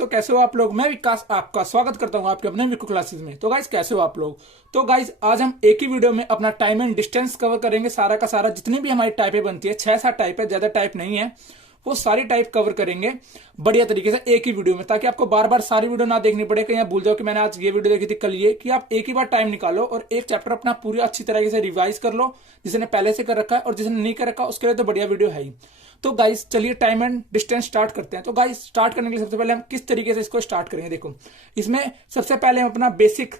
तो कैसे हो आप लोग। मैं विकास आपका स्वागत करता हूं आपके अपने विको क्लासेस में। तो गाइस कैसे हो आप लोग। तो गाइस आज हम एक ही वीडियो में अपना टाइम एंड डिस्टेंस कवर करेंगे। सारा का सारा जितनी भी हमारी टाइपें बनती है, 6-7 टाइप है, ज्यादा टाइप नहीं है, वो सारी टाइप कवर करेंगे बढ़िया तरीके से एक ही वीडियो में, ताकि आपको बार बार सारी वीडियो ना देखनी पड़े। कहीं आप भूल जाओ कि मैंने आज ये वीडियो देखी थी कल ये, कि आप एक ही बार टाइम निकालो और एक चैप्टर अपना पूरी अच्छी तरीके से रिवाइज कर लो, जिसने पहले से कर रखा है, और जिसने नहीं कर रखा उसके लिए तो बढ़िया वीडियो है ही। तो गाइस चलिए टाइम एंड डिस्टेंस स्टार्ट करते हैं। तो गाइस स्टार्ट करने के लिए सबसे पहले हम किस तरीके से इसको स्टार्ट करेंगे, देखो इसमें सबसे पहले हम अपना बेसिक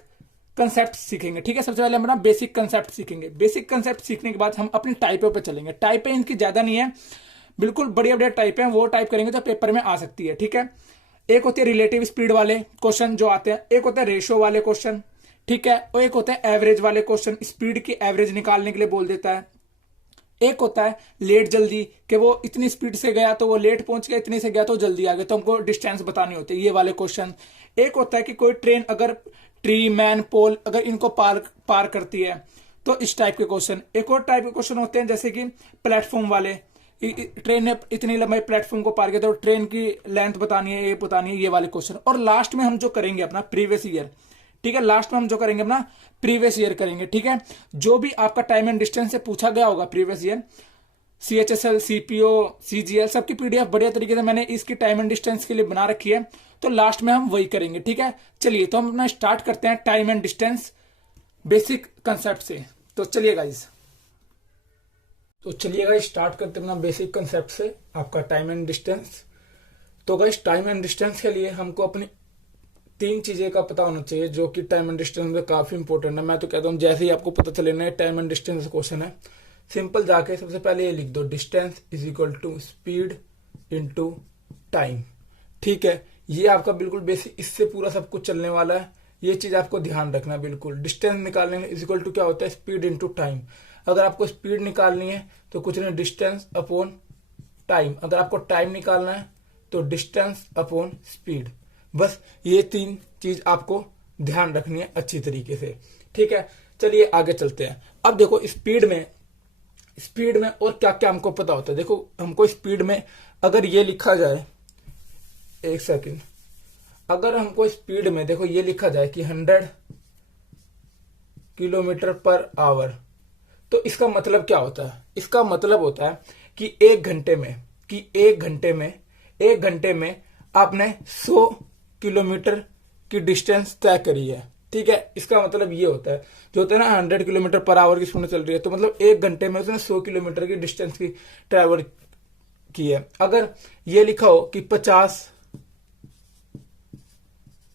कंसेप्ट सीखेंगे। ठीक है, सबसे पहले हम अपना बेसिक कंसेप्ट सीखेंगे। बेसिक कंसेप्ट सीखने के बाद हम अपनी टाइपों पे चलेंगे। टाइपें इनकी ज्यादा नहीं है, बिल्कुल बढ़िया बढ़िया टाइप है, वो टाइप करेंगे तो पेपर में आ सकती है। ठीक है, एक होती है रिलेटिव स्पीड वाले क्वेश्चन जो आते हैं, एक होता है रेशियो वाले क्वेश्चन, ठीक है, और एक होता है एवरेज वाले क्वेश्चन, स्पीड की एवरेज निकालने के लिए बोल देता है। एक होता है लेट जल्दी, कि वो इतनी स्पीड से गया तो वो लेट पहुंच गया, इतने से गया तो जल्दी आ गया, तो हमको डिस्टेंस बतानी होती है, ये वाले क्वेश्चन। एक होता है कि कोई ट्रेन अगर ट्री मैन पोल अगर इनको पार करती है, तो इस टाइप के क्वेश्चन। एक और टाइप के क्वेश्चन होते हैं जैसे कि प्लेटफॉर्म वाले, ट्रेन ने इतनी लंबाई प्लेटफॉर्म को पार किया तो ट्रेन की लेंथ बतानी है, ये बतानी है, ये वाले क्वेश्चन। और लास्ट में हम जो करेंगे अपना प्रीवियस ईयर, ठीक है, लास्ट में हम जो करेंगे अपना प्रीवियस ईयर करेंगे। ठीक है, जो भी आपका टाइम एंड डिस्टेंस से पूछा गया होगा previous year, CHSL, CPO, CGL सबकी PDF बढ़िया तरीके से मैंने इसकी टाइम एंड डिस्टेंस के लिए बना रखी है, तो लास्ट में हम वही करेंगे। ठीक है, चलिए तो हम अपना स्टार्ट करते हैं time and distance basic concept से। तो चलिए गाइज स्टार्ट करते हैं अपना बेसिक कंसेप्ट से, आपका टाइम एंड डिस्टेंस। तो गाइज टाइम एंड डिस्टेंस के लिए हमको अपनी 3 चीजें का पता होना चाहिए, जो कि टाइम एंड डिस्टेंस में काफी इंपॉर्टेंट है। मैं तो कहता हूँ जैसे ही आपको पता चले ना टाइम एंड डिस्टेंस क्वेश्चन है, सिंपल जाके सबसे पहले ये लिख दो, distance is equal to speed into time. ठीक है, ये आपका बिल्कुल बेसिक, इससे पूरा सब कुछ चलने वाला है। ये चीज आपको ध्यान रखना है बिल्कुल। डिस्टेंस निकालने में इज इक्वल टू क्या होता है, स्पीड इनटू टाइम। अगर आपको स्पीड निकालनी है तो कुछ नहीं, डिस्टेंस अपॉन टाइम। अगर आपको टाइम निकालना है तो डिस्टेंस अपॉन स्पीड। बस ये 3 चीज आपको ध्यान रखनी है अच्छी तरीके से। ठीक है, चलिए आगे चलते हैं। अब देखो स्पीड में और क्या क्या हमको पता होता है। देखो हमको स्पीड में अगर ये लिखा जाए, एक सेकंड, अगर हमको स्पीड में देखो ये लिखा जाए कि 100 किलोमीटर पर आवर, तो इसका मतलब क्या होता है। इसका मतलब होता है कि एक घंटे में आपने 100 किलोमीटर की डिस्टेंस तय करी है। ठीक है, इसका मतलब ये होता है, जो होता है ना 100 किलोमीटर पर आवर की स्पीड चल रही है, तो मतलब एक घंटे में उसने 100 किलोमीटर की डिस्टेंस की ट्रैवल की है। अगर ये लिखा हो कि 50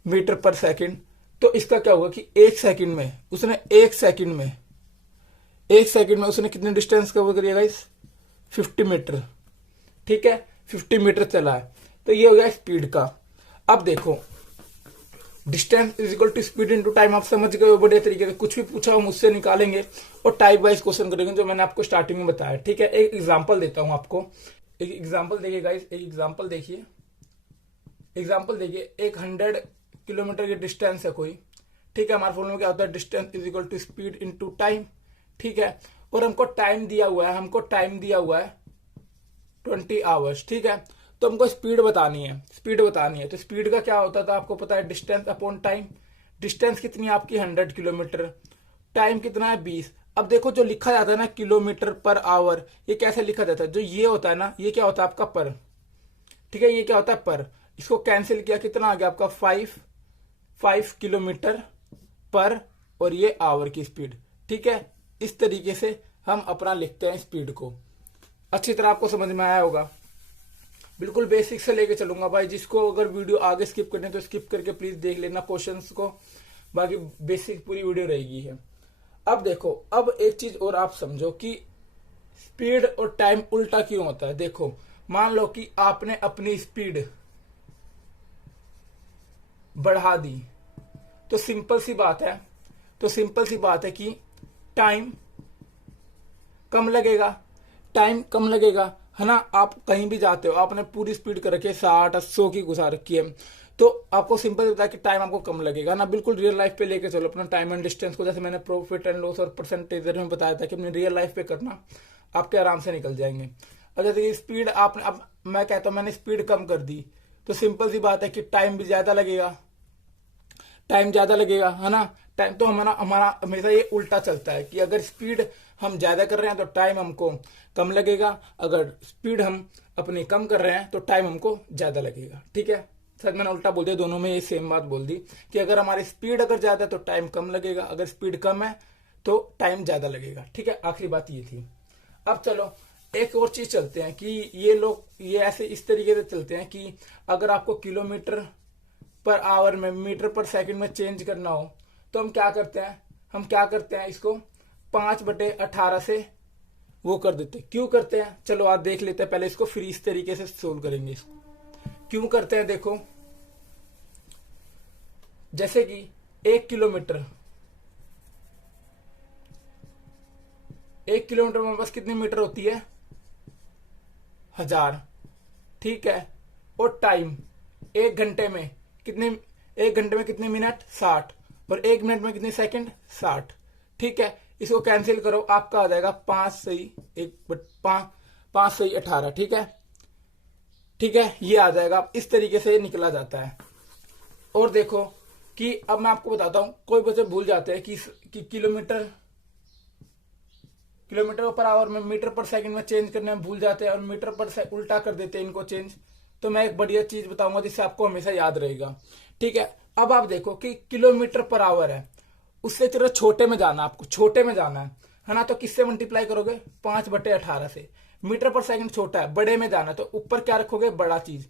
मीटर पर सेकंड, तो इसका क्या होगा कि एक सेकंड में उसने कितनी डिस्टेंस कवर करी है गाइस, 50 मीटर। ठीक है, 50 मीटर चला है, तो ये हो गया स्पीड का। अब देखो distance is equal to speed into time, आप समझ गए हो बढ़िया तरीके से। कुछ भी पूछा हम उससे निकालेंगे और टाइप वाइज क्वेश्चन करेंगे, जो मैंने आपको स्टार्टिंग में बताया। ठीक है, एक एग्जांपल देता हूं आपको, एक एग्जांपल देखिए गाइस, एक एग्जांपल देखिए। एक 100 किलोमीटर की डिस्टेंस है कोई। ठीक है, हमारे फॉर्मूला में क्या होता है, distance is equal to speed into time. ठीक है, और हमको टाइम दिया हुआ है 20 आवर्स। ठीक है, तो हमको स्पीड बतानी है। तो स्पीड का क्या होता था आपको पता है, डिस्टेंस अपॉन टाइम। डिस्टेंस कितनी है आपकी 100 किलोमीटर, टाइम कितना है 20। अब देखो जो लिखा जाता है ना किलोमीटर पर आवर, ये कैसे लिखा जाता है, जो ये होता है ना, ये क्या होता है आपका पर। ठीक है, ये क्या होता है पर, इसको कैंसिल किया, कितना आ गया आपका 5 किलोमीटर पर, और ये आवर की स्पीड। ठीक है, इस तरीके से हम अपना लिखते हैं स्पीड को। अच्छी तरह आपको समझ में आया होगा। बिल्कुल बेसिक से लेके चलूंगा भाई, जिसको अगर वीडियो आगे स्किप करनी है तो स्किप करके प्लीज देख लेना क्वेश्चंस को, बाकी बेसिक पूरी वीडियो रहेगी है। अब देखो, अब एक चीज और आप समझो कि स्पीड और टाइम उल्टा क्यों होता है। देखो मान लो कि आपने अपनी स्पीड बढ़ा दी, तो सिंपल सी बात है कि टाइम कम लगेगा, है ना। आप कहीं भी जाते हो, आपने पूरी स्पीड कर रखी है 60-80 की घुसा रखी है, तो आपको सिंपल होता है कि टाइम आपको कम लगेगा ना। बिल्कुल रियल लाइफ पे लेके चलो अपना टाइम एंड डिस्टेंस को, जैसे मैंने प्रॉफिट एंड लॉस और परसेंटेज में बताया था कि अपनी रियल लाइफ पे करना, आपके आराम से निकल जाएंगे। और जैसे कि स्पीड आपने, अब मैं कहता हूं मैंने स्पीड कम कर दी, तो सिंपल सी बात है कि टाइम भी ज्यादा लगेगा, टाइम ज्यादा लगेगा, है ना। टाइम तो हमारा हमारा हमेशा ये उल्टा चलता है कि अगर स्पीड हम ज्यादा कर रहे हैं तो टाइम हमको कम लगेगा, अगर स्पीड हम अपनी कम कर रहे हैं तो टाइम हमको ज्यादा लगेगा। ठीक है, सर मैंने उल्टा बोल दिया, दोनों में ये सेम बात बोल दी कि अगर हमारी स्पीड अगर ज्यादा है तो टाइम कम लगेगा, अगर स्पीड कम है तो टाइम ज्यादा लगेगा। ठीक है, आखिरी बात ये थी। अब चलो एक और चीज चलते हैं कि ये लोग ये ऐसे इस तरीके से चलते हैं कि अगर आपको किलोमीटर पर आवर में मीटर पर सेकंड में चेंज करना हो तो हम क्या करते हैं इसको 5/18 से वो कर देते हैं। क्यों करते हैं चलो आज देख लेते हैं, पहले इसको फिर इस तरीके से सोल्व करेंगे। इसको क्यों करते हैं देखो, जैसे कि 1 किलोमीटर में बस कितनी मीटर होती है, 1000। ठीक है, और टाइम 1 घंटे में कितने मिनट, 60, और 1 मिनट में कितने सेकंड, 60। ठीक है, इसको कैंसिल करो, आपका आ जाएगा 5/18। ठीक है, ये आ जाएगा, इस तरीके से निकला जाता है। और देखो कि अब मैं आपको बताता हूं, कोई बच्चे भूल जाते हैं कि किलोमीटर पर आवर में मीटर पर सेकंड में चेंज करने में भूल जाते हैं और मीटर पर से उल्टा कर देते हैं इनको चेंज। तो मैं एक बढ़िया चीज बताऊंगा जिससे आपको हमेशा याद रहेगा। ठीक है, अब आप देखो कि किलोमीटर पर आवर है, उससे चलो छोटे में जाना, आपको छोटे में जाना है ना, तो किससे मल्टीप्लाई करोगे, 5/18 से। मीटर पर सेकंड छोटा है, बड़े में जाना है तो ऊपर क्या रखोगे, बड़ा चीज,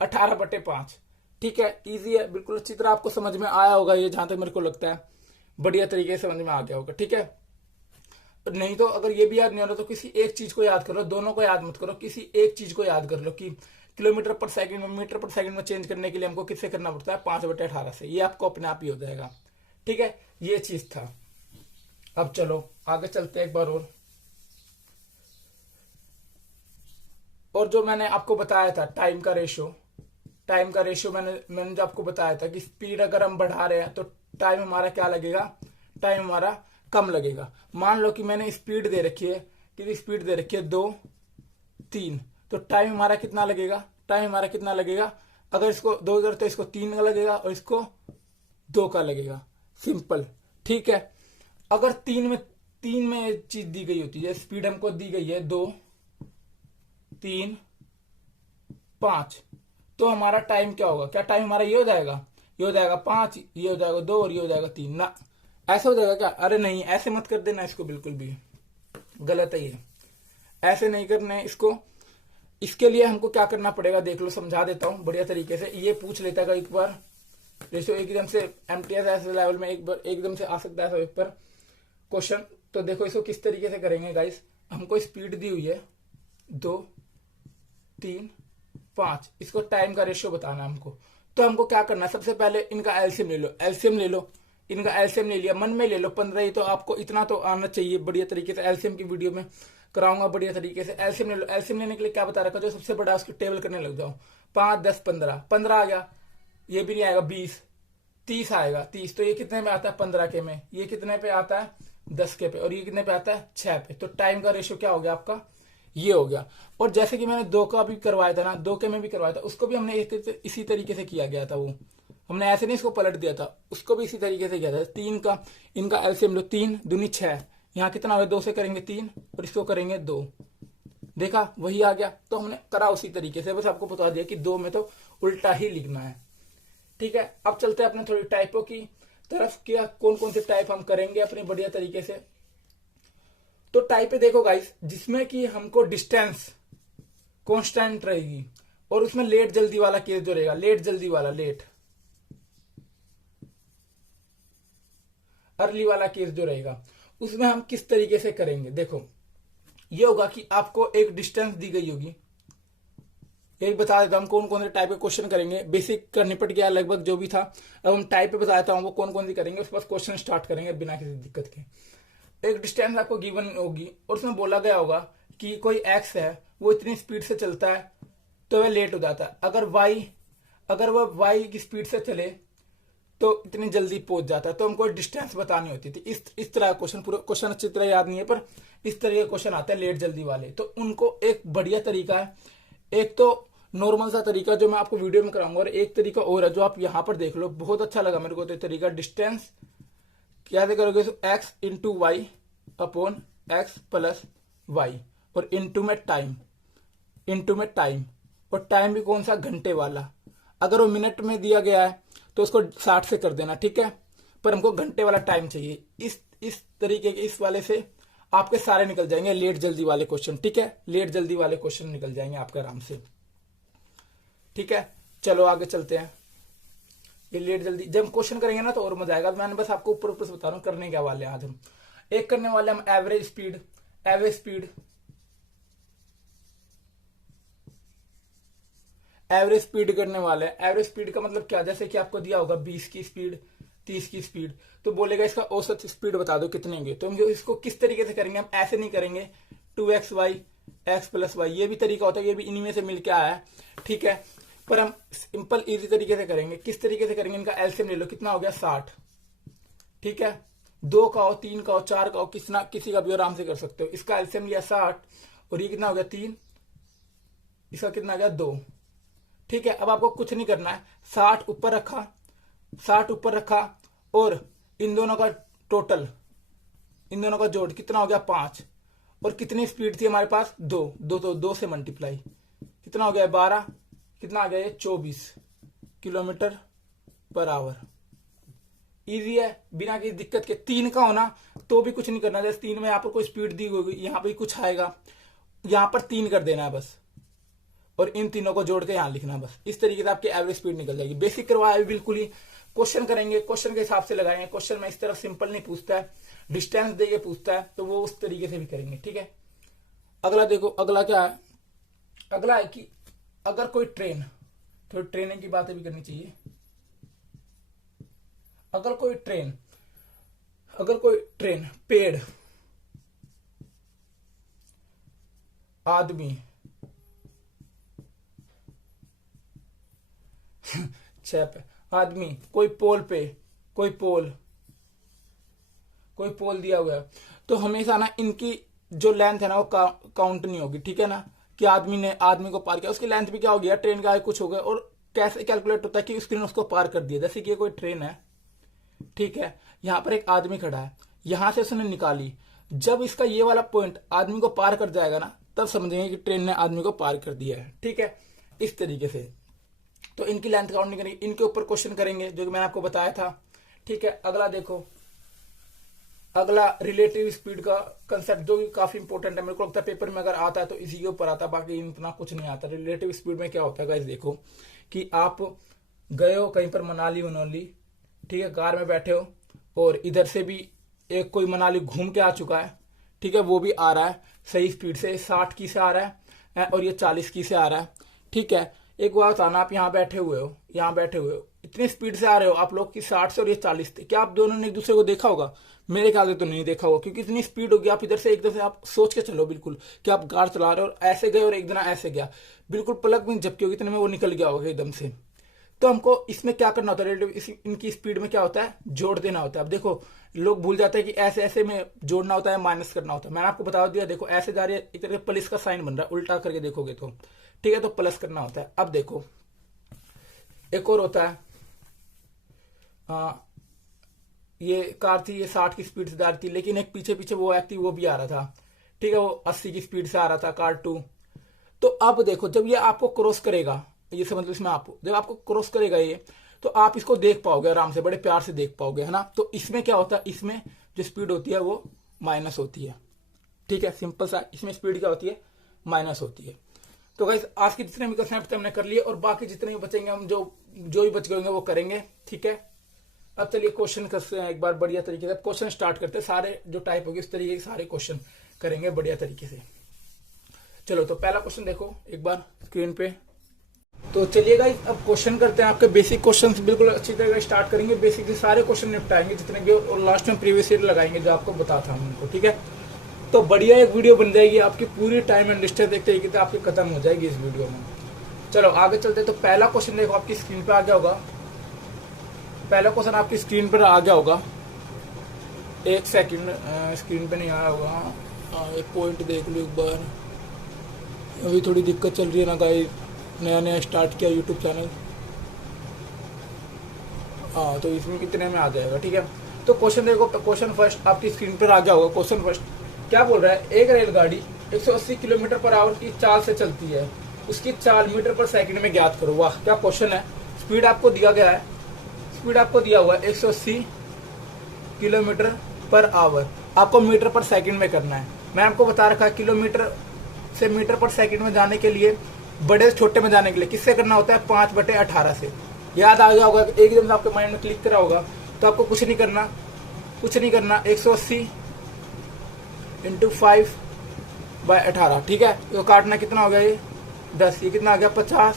18/5। ठीक है, इजी है, बिल्कुल अच्छी तरह आपको समझ में आया होगा ये, जहां तक मेरे को लगता है बढ़िया तरीके से समझ में आ गया होगा। ठीक है, नहीं तो अगर ये भी याद नहीं हो रहा तो किसी एक चीज को याद करो, दोनों को याद मत करो, किसी एक चीज को याद कर लो कि किलोमीटर पर सेकंड में मीटर पर सेकंड में चेंज करने के लिए हमको किससे करना पड़ता है, 5/18 से। ये आपको अपने आप ही हो जाएगा। ठीक है, ये चीज था। अब चलो आगे चलते हैं एक बार और जो मैंने आपको बताया था टाइम का रेशियो मैंने जो आपको बताया था कि स्पीड अगर हम बढ़ा रहे हैं तो टाइम हमारा क्या लगेगा, टाइम हमारा कम लगेगा। मान लो कि मैंने स्पीड दे रखी है, कितनी स्पीड दे रखी है, 2, 3, तो टाइम हमारा कितना लगेगा, अगर इसको 2 करते तो इसको 3 का लगेगा और इसको 2 का लगेगा, सिंपल। ठीक है, अगर 3 में चीज दी गई होती है, स्पीड हमको दी गई है 2, 3, 5, तो हमारा टाइम क्या होगा, क्या टाइम हमारा ये हो जाएगा 5, ये हो जाएगा 2 और ये हो जाएगा 3 ना, ऐसा हो जाएगा क्या, अरे नहीं, ऐसे मत कर देना, इसको बिल्कुल भी गलत है ये, ऐसे नहीं करना है इसको। इसके लिए हमको क्या करना पड़ेगा देख लो, समझा देता हूं बढ़िया तरीके से। ये पूछ लेता है एक बार रेशियो एकदम से एमटीएस ऐसे लेवल में एक बार एकदम से आ सकता है एक पर क्वेश्चन। तो देखो इसको किस तरीके से करेंगे गाइस, हमको स्पीड दी हुई है 2, 3, 5, इसको टाइम का रेशियो बताना है हमको। तो हमको क्या करना है, सबसे पहले इनका एलसीएम ले लो, इनका एलसीएम ले लिया, मन में ले लो 15 ही, तो आपको इतना तो आना चाहिए बढ़िया तरीके से। एलसीएम की वीडियो में कराऊंगा बढ़िया तरीके से। एलसीएम ले लो, एलसीएम लेने के लिए क्या बता रखा, जो सबसे बड़ा उसको टेबल करने लग जाओ, 5, 10, 15 आ गया, ये भी नहीं आएगा, 20, 30 आएगा, 30, तो ये कितने में आता है, 15 के में, ये कितने पे आता है, 10 के पे, और ये कितने पे आता है, 6 पे। तो टाइम का रेशियो क्या हो गया आपका, ये हो गया। और जैसे कि मैंने 2 का भी करवाया था ना, 2 के में भी करवाया था, उसको भी हमने इसी तरीके से किया गया था, वो हमने ऐसे नहीं इसको पलट दिया था, उसको भी इसी तरीके से किया था। 3 का इनका एलसीएम लो, 3 दूनी 6, यहाँ कितना हो गया, 2 से करेंगे 3 और इसको करेंगे 2, देखा वही आ गया। तो हमने करा उसी तरीके से, बस आपको बता दिया कि 2 में तो उल्टा ही लिखना है। ठीक है, अब चलते हैं अपने थोड़ी टाइपों की तरफ, क्या कौन कौन से टाइप हम करेंगे अपने बढ़िया तरीके से। तो टाइप देखो गाइस, जिसमें कि हमको डिस्टेंस कांस्टेंट रहेगी और उसमें लेट जल्दी वाला केस जो रहेगा, लेट अर्ली वाला केस जो रहेगा, उसमें हम किस तरीके से करेंगे। देखो ये होगा कि आपको एक डिस्टेंस दी गई होगी, एक बता देता हूं कौन कौन से टाइप के क्वेश्चन करेंगे। बेसिक का निपट गया लगभग जो भी था, अब हम टाइप पे बताता हूं वो कौन कौन सी करेंगे, उसके बाद क्वेश्चन स्टार्ट करेंगे बिना किसी दिक्कत के। एक डिस्टेंस आपको गिवन होगी और उसमें बोला गया होगा कि कोई एक्स है, वो इतनी स्पीड से चलता है तो वह लेट हो जाता है, अगर वह वाई की स्पीड से चले तो इतनी जल्दी पहुंच जाता है। तो हमको डिस्टेंस बतानी होती थी। इस तरह क्वेश्चन, पूरा क्वेश्चन अच्छी तरह याद नहीं है पर इस तरह के क्वेश्चन आते हैं लेट जल्दी वाले। तो उनको एक बढ़िया तरीका है, एक तो नॉर्मल सा तरीका जो मैं आपको वीडियो में कराऊंगा, और एक तरीका और है जो आप यहाँ पर देख लो, बहुत अच्छा लगा मेरे को तो तरीका। डिस्टेंस कैसे करोगे, X into Y upon X plus Y, और इंटू में टाइम, और टाइम भी कौन सा, घंटे वाला। अगर वो मिनट में दिया गया है तो उसको 60 से कर देना, ठीक है, पर हमको घंटे वाला टाइम चाहिए। इस तरीके के इस वाले से आपके सारे निकल जाएंगे लेट जल्दी वाले क्वेश्चन, ठीक है, लेट जल्दी वाले क्वेश्चन निकल जाएंगे आपके आराम से, ठीक है। चलो आगे चलते हैं। ये लेट जल्दी जब क्वेश्चन करेंगे ना तो और मजा आएगा। मैंने बस आपको ऊपर ऊपर से बता रहा हूँ करने क्या वाले हैं आज हम। एक करने वाले हम एवरेज स्पीड करने वाले हैं। एवरेज स्पीड का मतलब क्या, जैसे कि आपको दिया होगा 20 की स्पीड, 30 की स्पीड, तो बोलेगा इसका औसत स्पीड बता दो कितने की। तो हम इसको किस तरीके से करेंगे, हम ऐसे नहीं करेंगे 2xy x प्लस वाई, ये भी तरीका होता है, ये भी इन्हीं में से मिलके आया है, ठीक है, पर हम सिंपल इजी तरीके से करेंगे। किस तरीके से करेंगे, इनका एलसीएम ले लो, कितना हो गया 60, ठीक है, 2 का हो, 3 का हो, 4 का हो, किसी का भी आराम से कर सकते हो। इसका एलसीएम लिया 60, और ये कितना हो गया 3, इसका कितना आ गया 2, ठीक है। अब आपको कुछ नहीं करना है, 60 ऊपर रखा, और इन दोनों का टोटल, इन दोनों का जोड़ कितना हो गया 5, और कितनी स्पीड थी हमारे पास 2 तो 2 से मल्टीप्लाई, कितना हो गया 12, कितना आ गया ये 24 किलोमीटर पर आवर। इजी है, बिना किसी दिक्कत के। 3 का होना तो भी कुछ नहीं करना, जैसे 3 में यहाँ पर कोई स्पीड दी होगी, यहाँ पे कुछ आएगा, यहाँ पर 3 कर देना है बस, और इन तीनों को जोड़ के यहां लिखना बस। इस तरीके से आपकी एवरेज स्पीड निकल जाएगी। बेसिक करवाया है बिल्कुल ही, क्वेश्चन करेंगे, क्वेश्चन के हिसाब से लगाएंगे। क्वेश्चन में इस तरफ सिंपल नहीं पूछता है, डिस्टेंस देके पूछता है, तो वो उस तरीके से भी करेंगे, ठीक है। अगला देखो, अगला क्या है, अगला है कि अगर कोई ट्रेन, थोड़ी ट्रेनिंग की बातें भी करनी चाहिए। अगर कोई ट्रेन पेड़, आदमी आदमी, कोई पोल दिया हुआ है, तो हमेशा ना इनकी जो लेंथ है ना वो काउंट नहीं होगी, ठीक है ना, कि आदमी को पार किया, उसकी लेंथ भी क्या हो गया, ट्रेन का कुछ हो गया। और कैसे कैलकुलेट होता है कि उसने उसको पार कर दिया। जैसे कि कोई ट्रेन है, ठीक है, यहां पर एक आदमी खड़ा है, यहां से उसने निकाली, जब इसका ये वाला पॉइंट आदमी को पार कर जाएगा ना, तब समझेंगे कि ट्रेन ने आदमी को पार कर दिया है, ठीक है, इस तरीके से। तो इनकी लेंथ काउंट नहीं करेंगे, इनके ऊपर क्वेश्चन करेंगे जो कि मैंने आपको बताया था, ठीक है। अगला देखो, अगला रिलेटिव स्पीड का कंसेप्ट जो कि काफी इंपॉर्टेंट है, मेरे को लगता है पेपर में अगर आता है तो इसी के ऊपर आता है, बाकी इतना कुछ नहीं आता। रिलेटिव स्पीड में क्या होता है गाइस, देखो कि आप गए हो कहीं पर मनाली, ठीक है, कार में बैठे हो, और इधर से भी एक कोई मनाली घूम के आ चुका है, ठीक है, वो भी आ रहा है सही स्पीड से, 60 की से आ रहा है, और ये 40 की से आ रहा है, ठीक है। एक बात आना, आप यहाँ बैठे हुए हो, इतनी स्पीड से आ रहे हो आप लोग की 60 से और ये 40 थे, क्या आप दोनों ने एक दूसरे को देखा होगा? मेरे ख्याल से तो नहीं देखा होगा, क्योंकि इतनी स्पीड होगी। आप इधर से एकदम से आप सोच के चलो बिल्कुल कि आप कार चला रहे हो और ऐसे गए और एक दिन ऐसे गया, बिल्कुल पलक भी झपकी होगी, इतने में वो निकल गया होगा एकदम से। तो हमको इसमें क्या करना होता है, रिलेटिव इनकी स्पीड में क्या होता है, जोड़ देना होता है। अब देखो लोग भूल जाते हैं कि ऐसे ऐसे में जोड़ना होता है, माइनस करना होता है। मैंने आपको बता दिया, देखो ऐसे जा रही है, एक तरह से प्लस का साइन बन रहा है, उल्टा करके देखोगे तो, ठीक है, तो प्लस करना होता है। अब देखो एक और होता है, ये कार थी, ये 60 की स्पीड से जा रही थी, लेकिन एक पीछे पीछे वो व्यक्ति वो भी आ रहा था, ठीक है, वो 80 की स्पीड से आ रहा था, कार 2। तो अब देखो जब ये आपको क्रॉस करेगा, ये समझ लो, इसमें आपको जब आपको क्रॉस करेगा ये, तो आप इसको देख पाओगे आराम से, बड़े प्यार से देख पाओगे, है ना। तो इसमें क्या होता है, इसमें जो स्पीड होती है वो माइनस होती है, ठीक है, सिंपल सा, इसमें स्पीड क्या होती है, माइनस होती है। तो गाइस आज के जितने भी कंसेप्ट हमने कर लिए, और बाकी जितने भी बचेंगे हम जो भी बच गए वो करेंगे, ठीक है। अब चलिए क्वेश्चन करते हैं एक बार बढ़िया तरीके से। क्वेश्चन स्टार्ट करते हैं, सारे जो टाइप होगी उस तरीके के सारे क्वेश्चन करेंगे बढ़िया तरीके से। चलो तो पहला क्वेश्चन देखो एक बार स्क्रीन पे। तो चलिए गाइस अब क्वेश्चन करते हैं, आपके बेसिक क्वेश्चन बिल्कुल अच्छी तरह स्टार्ट करेंगे, बेसिक से सारे क्वेश्चन निपटाएंगे जितने भी, और लास्ट में प्रीवियस ईयर लगाएंगे जो आपको बताता हूं उनको, ठीक है। तो बढ़िया एक वीडियो बन जाएगी, आपकी पूरी टाइम एंड डिस्टेंस एक तरीके से आपकी खत्म हो जाएगी इस वीडियो में। चलो आगे चलते हैं। तो पहला क्वेश्चन देखो आपकी स्क्रीन पे आ गया होगा, पहला क्वेश्चन आपकी स्क्रीन पर आ गया होगा, एक सेकंड, स्क्रीन पे नहीं आया होगा, एक पॉइंट देख लो एक बार, अभी थोड़ी दिक्कत चल रही है ना गाइस, नया नया स्टार्ट किया यूट्यूब चैनल। हाँ, तो इसमें कितने में आ जाएगा, ठीक है। तो क्वेश्चन देखो, क्वेश्चन फर्स्ट आपकी स्क्रीन पर आ गया होगा। क्वेश्चन फर्स्ट क्या बोल रहा है, एक रेलगाड़ी 180 किलोमीटर पर आवर की चाल से चलती है, उसकी चाल मीटर पर सेकंड में ज्ञात करो। वाह, क्या क्वेश्चन है। स्पीड आपको दिया गया है, स्पीड आपको दिया हुआ है 180 किलोमीटर पर आवर, आपको मीटर पर सेकंड में करना है। मैं आपको बता रखा है किलोमीटर से मीटर पर सेकंड में जाने के लिए, बड़े से छोटे में जाने के लिए किससे करना होता है, 5/18 से। याद आ गया होगा, एकदम से आपके माइंड में क्लिक करा होगा। तो आपको कुछ नहीं करना, 180 इंटू 5/18, ठीक है। तो काटना कितना हो गया, ये 10, ये कितना आ गया 50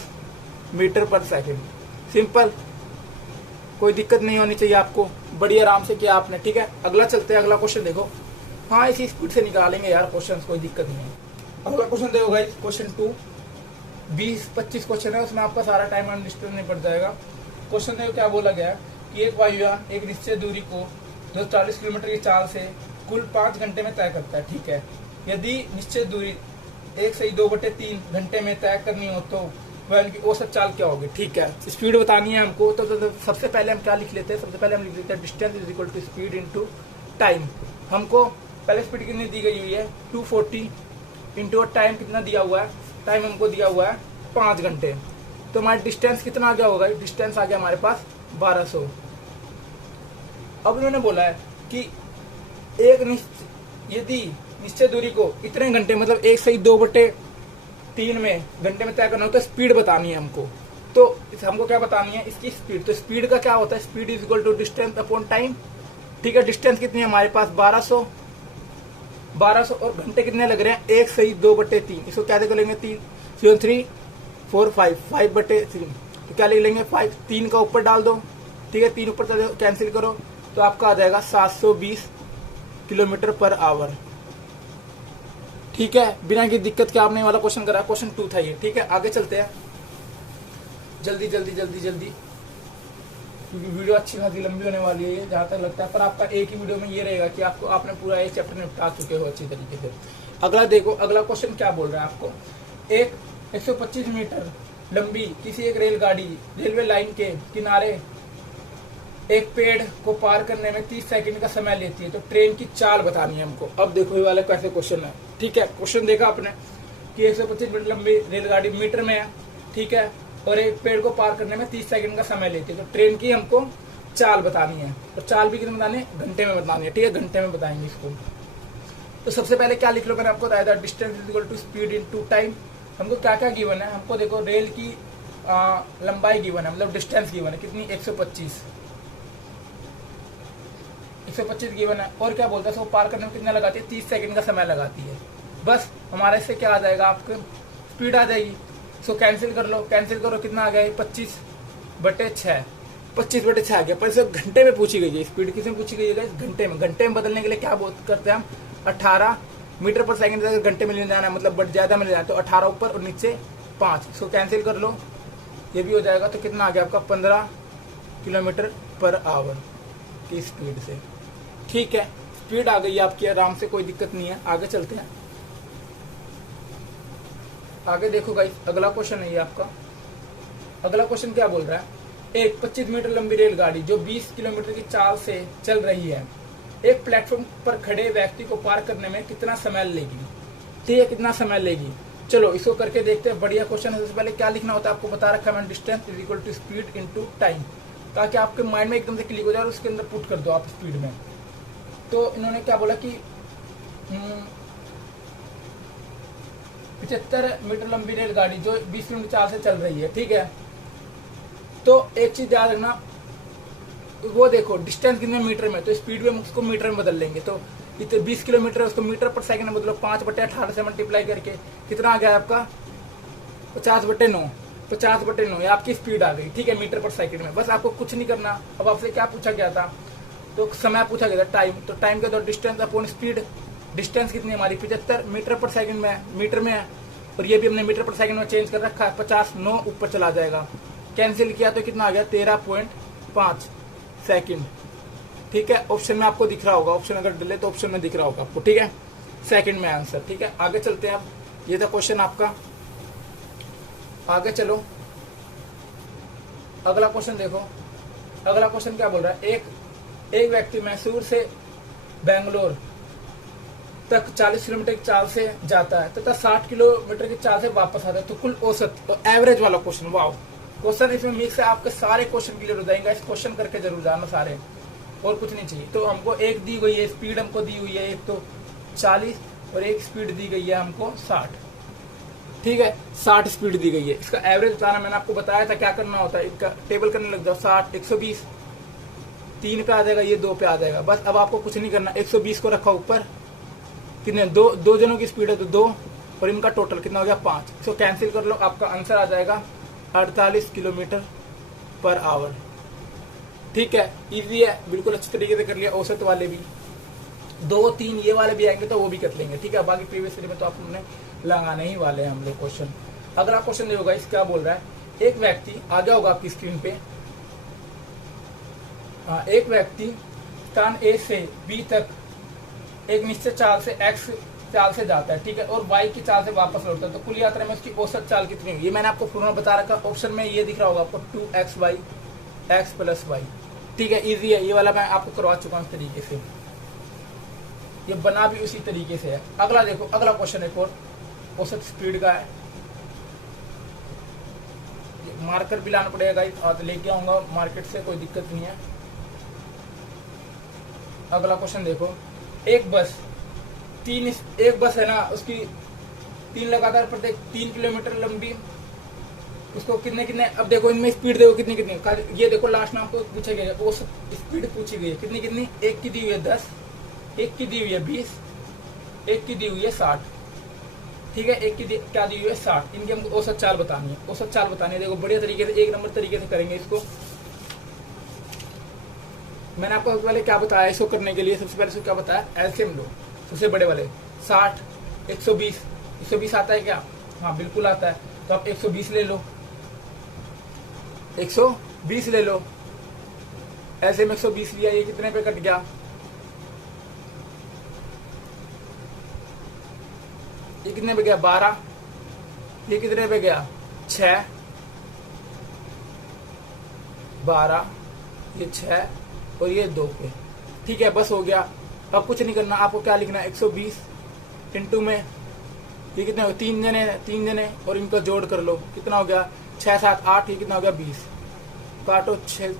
मीटर पर सेकंड। सिंपल, कोई दिक्कत नहीं होनी चाहिए आपको, बड़ी आराम से किया आपने, ठीक है। अगला चलते हैं, अगला क्वेश्चन देखो। हाँ, इसी स्पीड से निकालेंगे यार क्वेश्चन, कोई दिक्कत नहीं है। अगला क्वेश्चन देखो गाइस, क्वेश्चन 2, 20-25 क्वेश्चन है, उसमें आपका सारा टाइम अंडरस्टैंड नहीं पड़ जाएगा। क्वेश्चन देखो क्या बोला गया है कि एक वायुयान एक निश्चित दूरी को 240 किलोमीटर की चाल से कुल 5 घंटे में तय करता है, ठीक है। यदि निश्चित दूरी 1 से 2/3 घंटे में तय करनी हो तो वह इनकी औसत चाल क्या होगी, ठीक है। स्पीड बतानी है हमको, तो सबसे पहले हम क्या लिख लेते हैं, सबसे पहले हम लिख लेते हैं distance is equal to speed into time. हमको पहले स्पीड कितनी दी गई हुई है, 240 इंटू टाइम कितना दिया हुआ है, टाइम हमको दिया हुआ है 5 घंटे। तो हमारा डिस्टेंस कितना आ गया होगा, डिस्टेंस आ गया हमारे पास 1200। अब इन्होंने बोला है कि यदि निश्चित दूरी को इतने घंटे, मतलब 1 से 2/3 में घंटे में तय करना हो तो स्पीड बतानी है हमको। तो हमको क्या बतानी है, इसकी स्पीड। तो स्पीड का क्या होता है, speed is equal to distance upon time, ठीक है। डिस्टेंस कितनी है हमारे पास 1200 और घंटे कितने लग रहे हैं, 1 से 2/3। इसको क्या देख लेंगे, 3 4 5 5/3, तो क्या लिख लेंगे 5, 3 का ऊपर डाल दो, ठीक है। 3 ऊपर कैंसिल करो तो आपका आ जाएगा 720 किलोमीटर पर आवर, ठीक है। बिना की दिक्कत के आपने वाला क्वेश्चन करा, क्वेश्चन 2 था ये, ठीक है। आगे चलते हैं, जल्दी जल्दी जल्दी जल्दी, क्योंकि वीडियो अच्छी खासी लंबी होने वाली है जहां तक लगता है। पर आपका एक ही वीडियो में ये रहेगा कि आपने पूरा एक चैप्टर निपटा चुके हो अच्छी तरीके से। अगला देखो, अगला क्वेश्चन क्या बोल रहा है आपको, एक 125 मीटर लंबी किसी एक रेलगाड़ी रेलवे लाइन के किनारे एक पेड़ को पार करने में 30 सेकंड का समय लेती है, तो ट्रेन की चाल बतानी है हमको। अब देखो ये वाला कैसे क्वेश्चन है, ठीक है। क्वेश्चन देखा आपने कि 125 मीटर लंबी रेलगाड़ी मीटर में है, ठीक है, और एक पेड़ को पार करने में 30 सेकंड का समय लेती है, तो ट्रेन की हमको चाल बतानी है। और चाल भी कितने बतानी है, घंटे में बतानी है, ठीक है। घंटे में बताएंगे इसको। तो सबसे पहले क्या लिख लो, मैंने आपको बताया था distance is equal to speed into time. हमको क्या क्या गिवन है, हमको देखो रेल की लंबाई गिवन है, मतलब डिस्टेंस गिवन है कितनी, 125 गिवन है। और क्या बोलता है, उसको पार करने में कितना लगाती है, 30 सेकंड का समय लगाती है। बस हमारे इससे क्या आ जाएगा, आपको स्पीड आ जाएगी। सो कैंसिल कर लो, कैंसिल करो, कितना आ गया 25/6, 25/6 आ गया। पर इसे घंटे में पूछी गई है, स्पीड किसमें पूछी गई है, घंटे में। घंटे में बदलने के लिए क्या करते हैं हम, 18 मीटर पर सेकंड अगर घंटे में ले जाना है, मतलब ज्यादा में ले जाना है, तो 18 ऊपर और नीचे 5। इसको कैंसिल कर लो, ये भी हो जाएगा। तो कितना आ गया आपका 15 किलोमीटर पर आवर की स्पीड से, ठीक है। स्पीड आ गई आपकी आराम से, कोई दिक्कत नहीं है। आगे चलते हैं, आगे देखो गाइस, अगला क्वेश्चन है ये आपका। अगला क्वेश्चन क्या बोल रहा है, एक 25 मीटर लंबी रेलगाड़ी जो 20 किलोमीटर की चाल से चल रही है, एक प्लेटफॉर्म पर खड़े व्यक्ति को पार करने में कितना समय लेगी, ठीक है, कितना समय लेगी। चलो इसको करके देखते हैं, बढ़िया क्वेश्चन है। सबसे पहले क्या लिखना होता है, आपको बता रखा है मैंने, distance is equal to speed into time, ताकि आपके माइंड में एकदम से क्लिक हो जाए और उसके अंदर पुट कर दो आप स्पीड में। तो इन्होंने क्या बोला कि 75 मीटर लंबी रेलगाड़ी जो 20 किलोमीटर चाल से चल रही है, ठीक है। तो एक चीज याद रखना, वो देखो डिस्टेंस कितने मीटर में, तो स्पीड में उसको मीटर में बदल लेंगे। तो इतने 20 किलोमीटर है, उसको मीटर पर सेकंड में बदलो, 5/18 से मल्टीप्लाई करके कितना आ गया आपका 50/9, 50/9 ये आपकी स्पीड आ गई, ठीक है, मीटर पर सेकंड में। बस आपको कुछ नहीं करना। अब आपसे क्या पूछा गया था, तो समय पूछा गया था टाइम, तो टाइम के दौरान डिस्टेंस अपॉन स्पीड। डिस्टेंस कितनी है हमारी 75 मीटर पर सेकंड में है, मीटर में है, और ये भी हमने मीटर पर सेकंड में चेंज कर रखा है, 50 9 ऊपर चला जाएगा। कैंसिल किया तो कितना आ गया 13.5 सेकंड, ठीक है। ऑप्शन में आपको दिख रहा होगा, ऑप्शन अगर डले तो ऑप्शन में दिख रहा होगा आपको, ठीक है, सेकंड में आंसर, ठीक है। आगे चलते हैं। अब ये था क्वेश्चन आपका। आगे चलो, अगला क्वेश्चन देखो। अगला क्वेश्चन क्या बोल रहा है, एक व्यक्ति मैसूर से बेंगलोर तक 40 किलोमीटर की चाल से जाता है तथा 60 किलोमीटर की चाल से वापस आता है, तो कुल औसत और एवरेज वाला क्वेश्चन। वाओ, क्वेश्चन इसमें मिक्स है, आपके सारे क्वेश्चन क्लियर हो जाएंगे। इस क्वेश्चन करके जरूर जाना सारे, और कुछ नहीं चाहिए। तो हमको एक दी गई है स्पीड, हमको दी हुई है एक तो 40 और एक स्पीड दी गई है हमको 60। ठीक है, 60 स्पीड दी गई है। इसका एवरेज बताना मैंने आपको बताया था क्या करना होता है, इनका टेबल करने लग जाओ। 60, 120, 3 पे आ जाएगा, ये 2 पे आ जाएगा। बस अब आपको कुछ नहीं करना, 120 को रखा ऊपर, कितने दो जनों की स्पीड है तो 2, और इनका टोटल कितना हो गया 5। इसको कैंसिल कर लो, आपका आंसर आ जाएगा 48 किलोमीटर पर आवर। ठीक है, इजी है, बिल्कुल अच्छी तरीके से कर लिया। औसत वाले भी 2, 3 ये वाले भी आएंगे तो वो भी कर लेंगे। ठीक है, बाकी प्रीवियस में तो आपने लगाने ही वाले हैं हम लोग क्वेश्चन। अगला क्वेश्चन ये होगा, इस क्या बोल रहा है, एक व्यक्ति आ गया होगा आपकी स्क्रीन पे। एक व्यक्ति स्थान ए से बी तक एक निश्चित चाल से एक्स चाल से जाता है, ठीक है, और वाई की चाल से वापस लौटता है, तो कुल यात्रा में उसकी औसत चाल कितनी होगी। ये मैंने आपको फॉर्मूला बता रखा, ऑप्शन में ये दिख रहा होगा आपको 2xy x + y। ठीक है, इजी है, ये वाला मैं आपको करवा चुका हूं इस तरीके से, ये बना भी उसी तरीके से है। अगला देखो, अगला क्वेश्चन एक और औसत स्पीड का है। मार्कर भी लाना पड़ेगा, आज लेके आऊंगा मार्केट से, कोई दिक्कत नहीं है। अगला क्वेश्चन देखो, एक बस है ना, उसकी 3 लगातार प्रत्येक 3 किलोमीटर लंबी, उसको कितने अब देखो इनमें स्पीड देखो कितनी, ये देखो लास्ट में आपको पूछा गया औसत स्पीड पूछी गई है कितनी, एक की दी हुई है 10, एक की दी हुई है 20, एक की दी हुई है 60। ठीक है, एक की क्या दी हुई है 60। इनकी हमको औसत चाल बतानी है, औसत चाल बतानी है। देखो बढ़िया तरीके से 1 नंबर तरीके से करेंगे इसको। मैंने आपको सबसे पहले क्या बताया इसको करने के लिए, सबसे पहले इसको क्या बताया, एलसीएम लो सबसे बड़े वाले, 60, 120, 120 आता है क्या, हाँ बिल्कुल आता है। तो आप 120 ले लो, 120 ले लो, एलसीएम 120 लिया, ये कितने पे कट गया, ये कितने पे गया 12, ये कितने पे गया 6, 12, ये 6 और ये 2 पे। ठीक है, बस हो गया। अब कुछ नहीं करना, आपको क्या लिखना है, 120 इंटू में ये कितने हो, 3 जने और इनका जोड़ कर लो, कितना हो गया 6, 7, 8, ये कितना हो गया 20, काटो 6,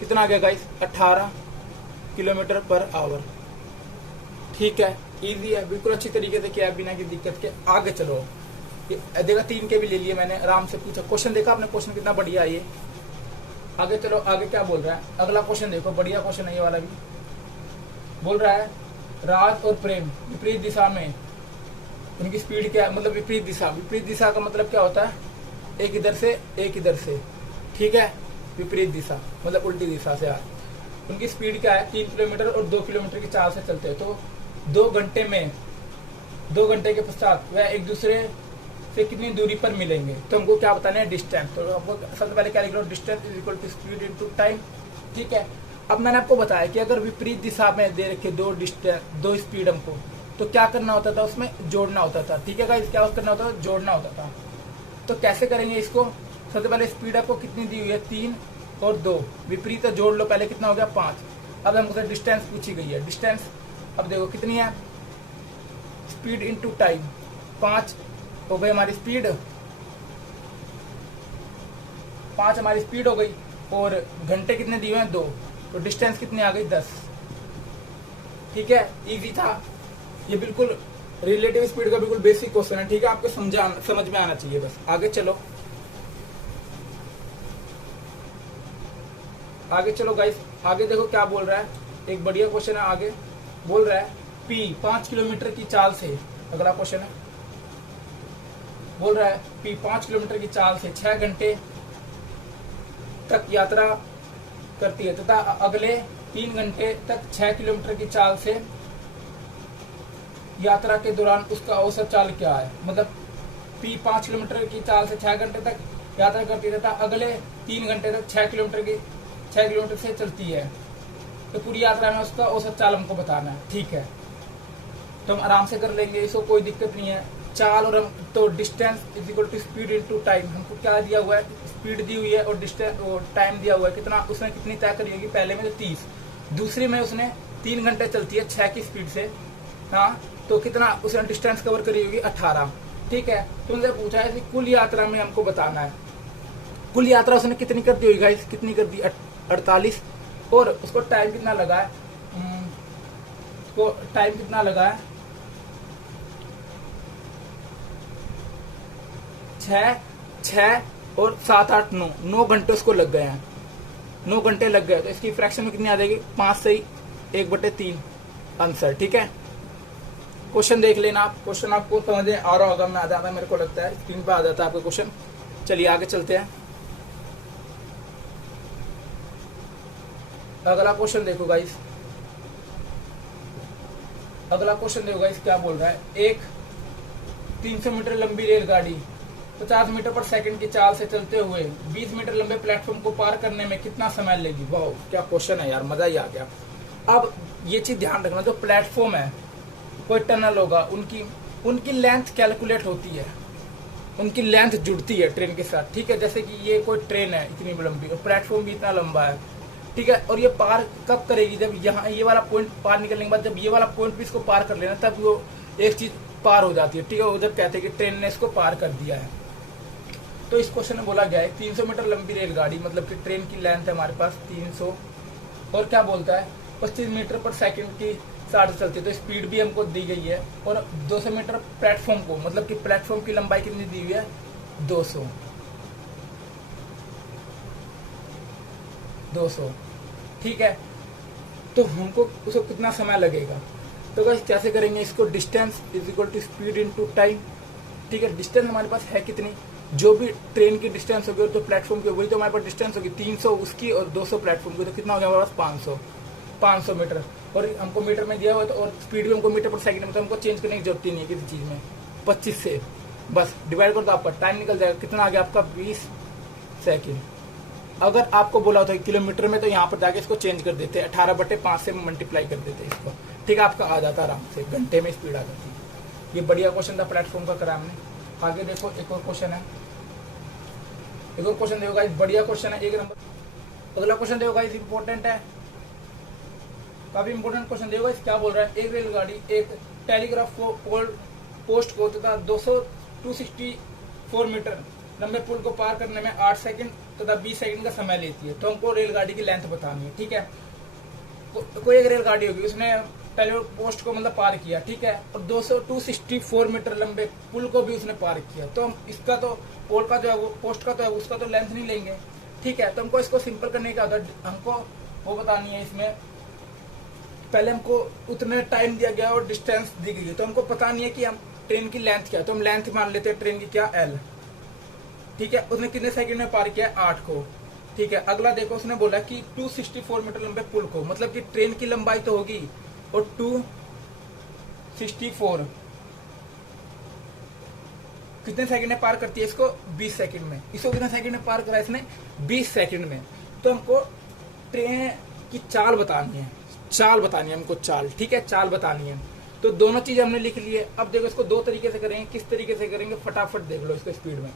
कितना आ गया गाइस 18 किलोमीटर पर आवर। ठीक है, इजी है, बिल्कुल अच्छी तरीके से किया बिना की दिक्कत के। आगे चलो, देखा 3 के भी ले लिए मैंने, आराम से पूछा क्वेश्चन, देखा आपने क्वेश्चन कितना बढ़िया है ये। आगे चलो, आगे क्या बोल रहा है, अगला क्वेश्चन देखो, बढ़िया क्वेश्चन है ये वाला भी। बोल रहा है राज और प्रेम विपरीत दिशा में, उनकी स्पीड क्या, मतलब विपरीत दिशा का मतलब क्या होता है, एक इधर से एक इधर से। ठीक है, विपरीत दिशा मतलब उल्टी दिशा से यार। उनकी स्पीड क्या है, 3 किलोमीटर और 2 किलोमीटर की चाल से चलते हैं, तो 2 घंटे के पश्चात वह एक दूसरे से कितनी दूरी पर मिलेंगे। तो हमको क्या बताना है, डिस्टेंस। तो हमको सबसे पहले क्या लिख लो, distance is equal to speed into time. ठीक है, अब मैंने आपको बताया कि अगर विपरीत दिशा में दे रखे 2 स्पीड हमको, तो क्या करना होता था, उसमें जोड़ना होता था। ठीक है गाइस, क्या करना होता था, जोड़ना होता था। तो कैसे करेंगे इसको, सबसे पहले स्पीड आपको कितनी दी हुई है, 3 और 2, विपरीत जोड़ लो, पहले कितना हो गया 5। अब हमसे डिस्टेंस पूछी गई है, डिस्टेंस अब देखो कितनी है, स्पीड इनटू टाइम, 5 हो गई हमारी स्पीड, 5 हमारी स्पीड हो गई, और घंटे कितने दिए हैं 2, तो डिस्टेंस कितनी आ गई 10। ठीक है, इजी था ये, बिल्कुल रिलेटिव स्पीड का बिल्कुल बेसिक क्वेश्चन है। ठीक है, आपको समझ में आना चाहिए बस। आगे चलो, आगे चलो गाइस, आगे देखो क्या बोल रहा है, एक बढ़िया क्वेश्चन है। आगे बोल रहा है पी 5 किलोमीटर की चाल से, अगला क्वेश्चन है, बोल रहा है पी 5 किलोमीटर की चाल से 6 घंटे तक यात्रा करती है तथा अगले 3 घंटे तक 6 किलोमीटर की चाल से यात्रा के दौरान उसका औसत चाल क्या है। मतलब पी 5 किलोमीटर की चाल से 6 घंटे तक यात्रा करती है तथा अगले 3 घंटे तक 6 किलोमीटर से चलती है, तो पूरी यात्रा में उसका औसत चाल हमको बताना है। ठीक है, तो हम आराम से कर लेंगे, इसको कोई दिक्कत नहीं है। चाल और हम तो distance is equal to speed into time, हमको क्या दिया हुआ है, स्पीड दी हुई है और डिस्टेंस और टाइम दिया हुआ है कितना, उसने कितनी तय करी होगी, पहले में तो 30, दूसरी में उसने 3 घंटे चलती है 6 की स्पीड से, हाँ तो कितना उसने डिस्टेंस कवर करी होगी 18। ठीक है, तो उनसे पूछा है कि कुल यात्रा में हमको बताना है, कुल यात्रा उसने कितनी कर दी होगी गाइस, कितनी कर दी 48, और उसको टाइम कितना लगा है, उसको टाइम कितना लगा है 6 और 7 8 9 घंटे उसको लग गए हैं, 9 घंटे लग गए, तो इसकी फ्रैक्शन में कितनी आ जाएगी 5 से 1/3 आंसर। ठीक है, क्वेश्चन देख लेना आप, क्वेश्चन आपको समझ में आ रहा होगा, मैं आ जाता है, मेरे को लगता है स्क्रीन पे आ जाता है आपका क्वेश्चन। चलिए आगे चलते हैं, अगला क्वेश्चन देखो गाइस, अगला क्वेश्चन देखो गाइस क्या बोल रहा है, एक 300 मीटर लंबी रेलगाड़ी 50 मीटर पर सेकंड की चाल से चलते हुए 20 मीटर लंबे प्लेटफॉर्म को पार करने में कितना समय लेगी। वाह क्या क्वेश्चन है यार, मजा ही आ गया। अब ये चीज ध्यान रखना, जो प्लेटफॉर्म है, कोई टनल होगा, उनकी लेंथ कैलकुलेट होती है, उनकी लेंथ जुड़ती है ट्रेन के साथ। ठीक है, जैसे कि ये कोई ट्रेन है इतनी लंबी और प्लेटफॉर्म भी इतना लंबा है, ठीक है, और ये पार कब करेगी, जब यहाँ ये वाला पॉइंट पार निकलने के बाद, जब ये वाला पॉइंट भी इसको पार कर लेना, तब वो एक चीज पार हो जाती है। ठीक है, वो जब कहते हैं कि ट्रेन ने इसको पार कर दिया है। तो इस क्वेश्चन में बोला गया है 300 मीटर लंबी रेलगाड़ी, मतलब कि ट्रेन की लेंथ है हमारे पास 300, और क्या बोलता है 25 मीटर पर सेकंड की चाल से चलती है, तो स्पीड भी हमको दी गई है, और 200 मीटर प्लेटफॉर्म को, मतलब कि प्लेटफॉर्म की लंबाई कितनी दी हुई है 200। ठीक है, तो हमको उसको कितना समय लगेगा, तो गाइस कैसे करेंगे इसको, distance is equal to speed into time. ठीक है, डिस्टेंस हमारे पास है कितनी, जो भी ट्रेन की डिस्टेंस होगी तो प्लेटफॉर्म की वही तो हमारे पास डिस्टेंस होगी 300 उसकी और 200 प्लेटफॉर्म की, तो कितना हो गया हमारे पास 500 मीटर, और हमको मीटर में दिया हुआ तो, और स्पीड भी हमको मीटर पर सेकंड में, तो हमको चेंज करने की जरूरत ही नहीं है किसी चीज में। 25 से बस डिवाइड कर दो, आपका टाइम निकल जाएगा, कितना आ गया आपका 20 सेकेंड। अगर आपको बोला होता है किलोमीटर में, तो यहाँ पर जाके इसको चेंज कर देते 18/5 से मल्टीप्लाई कर देते इसको। ठीक है, आपका आ जाता आराम से, घंटे में स्पीड आ जाती है। ये बढ़िया क्वेश्चन था, प्लेटफॉर्म का करा हमने। आगे देखो एक और क्वेश्चन है, एक और क्वेश्चन देखो गाइस, बढ़िया क्वेश्चन है 1 नंबर। अगला क्वेश्चन देखो गाइस, इंपॉर्टेंट है, काफी इंपॉर्टेंट क्वेश्चन देखो गाइस। क्या बोल रहा है, एक रेलगाड़ी एक टेलीग्राफ को पोस्ट को तथा 264 मीटर लंबे पुल को पार करने में 8 सेकंड तथा 20 सेकंड का समय लेती है, तो हमको रेलगाड़ी की लेंथ बतानी है। ठीक है, कोई एक रेलगाड़ी होगी, उसने टेलीग्राफ पोस्ट को मतलब पार किया, ठीक है, और 264 मीटर लंबे पुल को भी उसने पार किया, तो हम इसका तो पोल का जो है वो पोस्ट का तो है, उसका तो लेंथ नहीं लेंगे। ठीक है, तो हमको इसको सिंपल करने का होता, हमको वो बतानी है, इसमें पहले हमको उतने टाइम दिया गया और डिस्टेंस दी गई है, तो हमको पता नहीं है कि हम ट्रेन की लेंथ क्या है, तो हम लेंथ मान लेते हैं ट्रेन की क्या L। ठीक है, उसने कितने सेकंड में पार किया 8 को। ठीक है, अगला देखो, उसने बोला कि 264 मीटर लंबे पुल को, मतलब कि ट्रेन की लंबाई तो होगी, और 264 कितने सेकंड में पार करती है इसको 20 सेकंड में। इसको कितने सेकंड में पार करा इसने 20 सेकंड में। तो हमको ट्रेन की चाल बतानी है, चाल बतानी है हमको, चाल। ठीक है, चाल बतानी है, तो दोनों चीज हमने लिख ली है। अब देखो इसको दो तरीके से करेंगे, किस तरीके से करेंगे फटाफट देख लो इसको स्पीड में।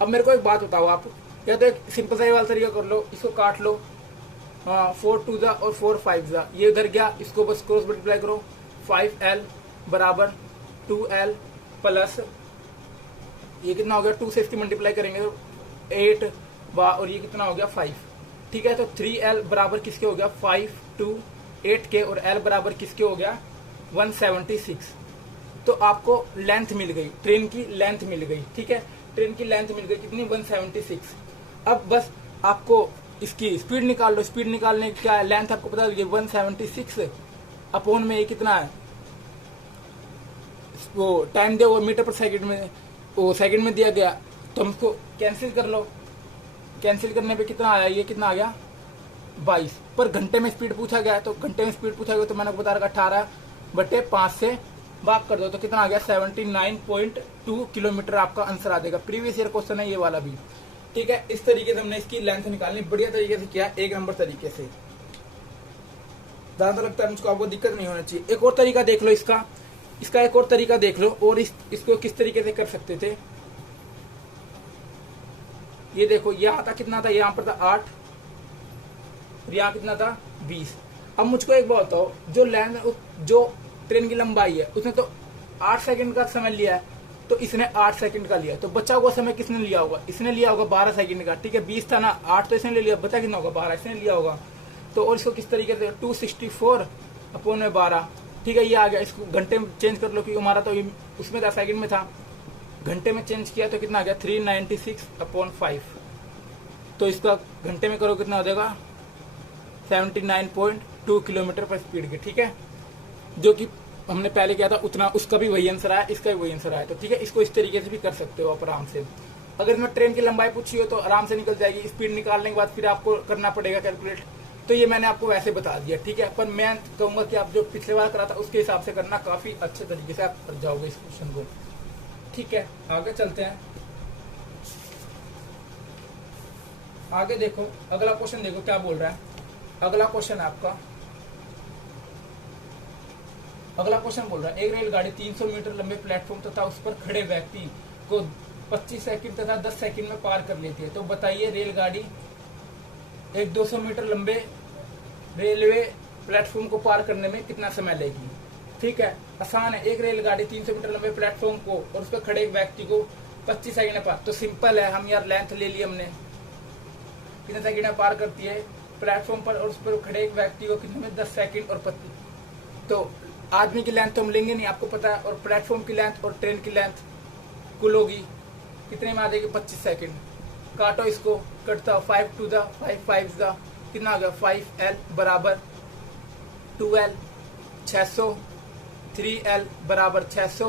अब मेरे को एक बात बताओ आप, या तो एक सिंपल सा वाला तरीका कर लो, इसको काट लो, 4 2 जा और 4 5 जा, ये उधर गया, इसको बस क्रॉस मल्टीप्लाई करो, 5L बराबर 2L प्लस ये कितना हो गया 2 से इसकी मल्टीप्लाई करेंगे तो 8 और ये कितना हो गया 5। ठीक है, तो 3L बराबर किसके हो गया 5 2 8 के, और L बराबर किसके हो गया 176। तो आपको लेंथ मिल गई, ट्रेन की लेंथ मिल गई। ठीक है, ट्रेन की लेंथ मिल गई कितनी 176। अब बस आपको इसकी स्पीड निकाल लो, स्पीड निकालने की क्या है, लेंथ आपको पता है 176 अपॉन में ये कितना है, वो टाइम दिया वो मीटर पर सेकंड में, वो सेकंड में दिया गया, तो हमको कैंसिल कर लो, कैंसिल करने पे कितना आया, ये कितना आ गया 22। पर घंटे में स्पीड पूछा गया है, तो घंटे में स्पीड पूछा गया तो मैंने बता रखा 18/5 से भाग कर दो, तो कितना आ गया 79.2 किलोमीटर आपका आंसर आ जाएगा। प्रीवियस ईयर क्वेश्चन है ये वाला भी। ठीक है, इस तरीके से हमने इसकी लेंथ निकालनी, बढ़िया तरीके से किया, 1 नंबर तरीके से। ज्यादा लगता है मुझको आपको दिक्कत नहीं होना चाहिए। एक और तरीका देख लो इसका, इसका एक और तरीका देख लो, और इसको किस तरीके से कर सकते थे। ये देखो, यहाँ था कितना था, यहाँ पर था 8 और यहाँ कितना था 20। अब मुझको एक बात बताओ, जो लेंथ, जो ट्रेन की लंबाई है उसने तो 8 सेकंड का समय लिया है, तो इसने 8 सेकंड का लिया, तो बचा हुआ समय किसने लिया होगा, इसने लिया होगा 12 सेकंड का। ठीक है, 20 था ना, 8 तो इसने ले लिया, बचा कितना होगा 12 इसने लिया होगा। तो और इसको किस तरीके से 264 अपॉन में 12, ठीक है, ये आ गया। इसको घंटे में चेंज कर लो, क्योंकि हमारा तो उसमें था सेकंड में था, घंटे में चेंज किया तो कितना आ गया 396 अपॉन 5। तो इसका घंटे में करो कितना हो जाएगा 79.2 किलोमीटर पर स्पीड के। ठीक है, जो कि हमने पहले किया था उतना, उसका भी वही आंसर आया, इसका भी वही आंसर आया। तो ठीक है, इसको इस तरीके से भी कर सकते हो आप आराम से। अगर इसमें ट्रेन की लंबाई पूछी हो तो आराम से निकल जाएगी। स्पीड निकालने के बाद फिर आपको करना पड़ेगा कैलकुलेट, तो ये मैंने आपको वैसे बता दिया। ठीक है, पर मैं कहूंगा कि आप जो पिछले बार करा था उसके हिसाब से करना, काफी अच्छे तरीके से आप कर जाओगे इस क्वेश्चन को। ठीक है, आगे चलते हैं। आगे देखो, अगला क्वेश्चन देखो क्या बोल रहा है। अगला क्वेश्चन आपका, अगला क्वेश्चन बोल रहा है, एक रेलगाड़ी 300 मीटर लंबे प्लेटफॉर्म तथा उस पर खड़े व्यक्ति को 25 सेकंड तथा 10 सेकंड में पार कर लेती है। तो बताइए रेलगाड़ी एक 200 मीटर लंबे रेलवे प्लेटफॉर्म को पार करने में कितना समय लेगी। ठीक है, आसान है। एक रेलगाड़ी 300 मीटर लंबे प्लेटफॉर्म को और उस पर खड़े एक व्यक्ति को 25 सेकंड में पार, तो सिंपल है, हम यार लेंथ ले ली हमने, कितने सेकंड में पार करती है प्लेटफॉर्म पर, और उस पर खड़े एक व्यक्ति को कितने में 10 सेकंड और 25। तो आदमी की लेंथ तो हम लेंगे नहीं, आपको पता है, और प्लेटफॉर्म की लेंथ और ट्रेन की लेंथ कुल होगी कितने में आ जाएगी 25 सेकंड। काटो इसको, कटता 5 टू द 5 5 द कितना आ गया 5L बराबर 2L 600, 3L बराबर 600,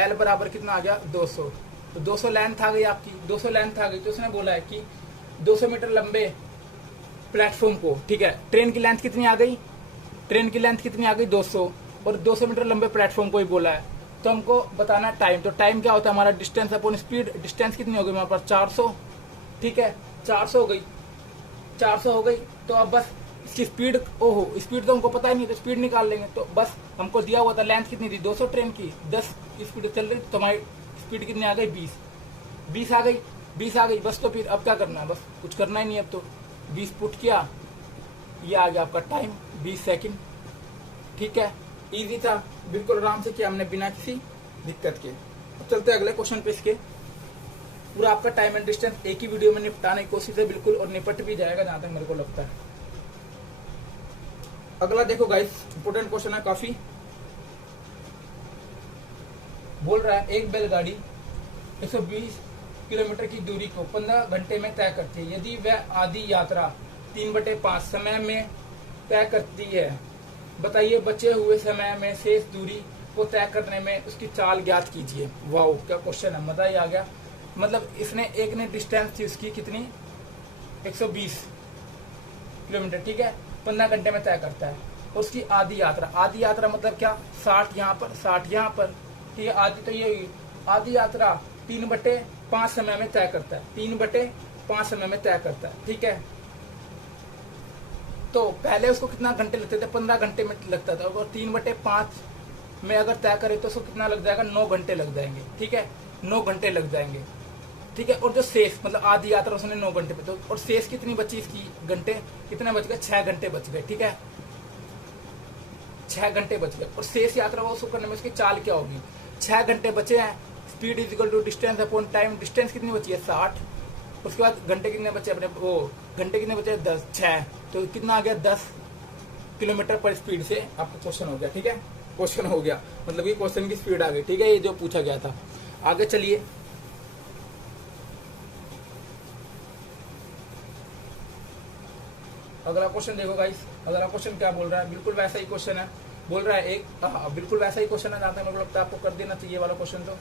L बराबर कितना आ गया 200। तो 200 लेंथ आ गई आपकी, 200 लेंथ आ गई। तो उसने बोला है कि 200 मीटर लंबे प्लेटफॉर्म को, ठीक है, ट्रेन की लेंथ कितनी आ गई, ट्रेन की लेंथ कितनी आ गई 200, और 200 मीटर लंबे प्लेटफॉर्म को ही बोला है। तो हमको बताना टाइम, तो टाइम क्या होता है हमारा डिस्टेंस अपॉन स्पीड। डिस्टेंस कितनी हो गई हमारे पास 400। ठीक है, 400 हो गई, 400 हो गई। तो अब बस इसकी स्पीड, ओहो स्पीड तो हमको पता ही नहीं, तो स्पीड निकाल लेंगे। तो बस हमको दिया हुआ था लेंथ कितनी थी 200 ट्रेन की, 10 स्पीड चल रही, तो हमारी स्पीड कितनी आ गई 20 आ गई, 20 आ गई। बस तो फिर अब क्या करना है, बस कुछ करना ही नहीं। अब तो 20 पुट किया, ये आ गया आपका टाइम 20 सेकंड। ठीक है, इजी था, बिल्कुल आराम से किया हमने बिना किसी दिक्कत के। अब चलते हैं अगले क्वेश्चन पे। इसके पूरा आपका टाइम एंड डिस्टेंस एक ही वीडियो में निपटाने की कोशिश है बिल्कुल, और निपट भी जाएगा जहां तक मेरे को लगता है। अगला देखो गाइस, इंपोर्टेंट क्वेश्चन है काफी। बोल रहा है एक बैलगाड़ी 120 किलोमीटर की दूरी को 15 घंटे में तय करती है। यदि वह आधी यात्रा 3/5 समय में तय करती है, बताइए बचे हुए समय में शेष दूरी को तय करने में उसकी चाल ज्ञात कीजिए। वाह क्या क्वेश्चन है, मजा ही आ गया। मतलब इसने, एक ने डिस्टेंस थी उसकी कितनी 120 किलोमीटर, ठीक है, 15 घंटे में तय करता है। और उसकी आधी यात्रा, आधी यात्रा मतलब क्या 60 यहाँ पर 60 यहाँ पर, ठीक है, आधी तो ये हुई। आधी यात्रा 3/5 समय में तय करता है, 3/5 समय में तय करता है। ठीक है, तो पहले उसको कितना घंटे लगते थे 15 घंटे में लगता था, और 3/5 में अगर तय करे तो उसको कितना लग जाएगा 9 घंटे लग जाएंगे। ठीक है, 9 घंटे लग जाएंगे। ठीक है, और जो शेष मतलब आधी यात्रा उसने 9 घंटे पे, तो और शेष कितनी बची इसकी घंटे, कितने बच गए 6 घंटे बच गए। ठीक है, 6 घंटे बच गए, और शेष यात्रा वो उसको करने में उसकी चाल क्या होगी। 6 घंटे बचे हैं, speed is equal to distance upon time. Distance कितनी बची है 60, उसके बाद घंटे कितने बचे अपने, वो घंटे कितने बचे 10, 6, तो कितना आ गया 10 किलोमीटर पर स्पीड से आपका क्वेश्चन हो गया। ठीक है, क्वेश्चन हो गया, मतलब ये क्वेश्चन की स्पीड आ गई। ठीक है, ये जो पूछा गया था। आगे चलिए, अगला क्वेश्चन देखो गाइस। अगला क्वेश्चन क्या बोल रहा है, बिल्कुल वैसा ही क्वेश्चन है। बोल रहा है एक, बिल्कुल वैसा ही क्वेश्चन है, जहाँ तक मेरे को लगता है आपको कर देना चाहिए वाला क्वेश्चन। तो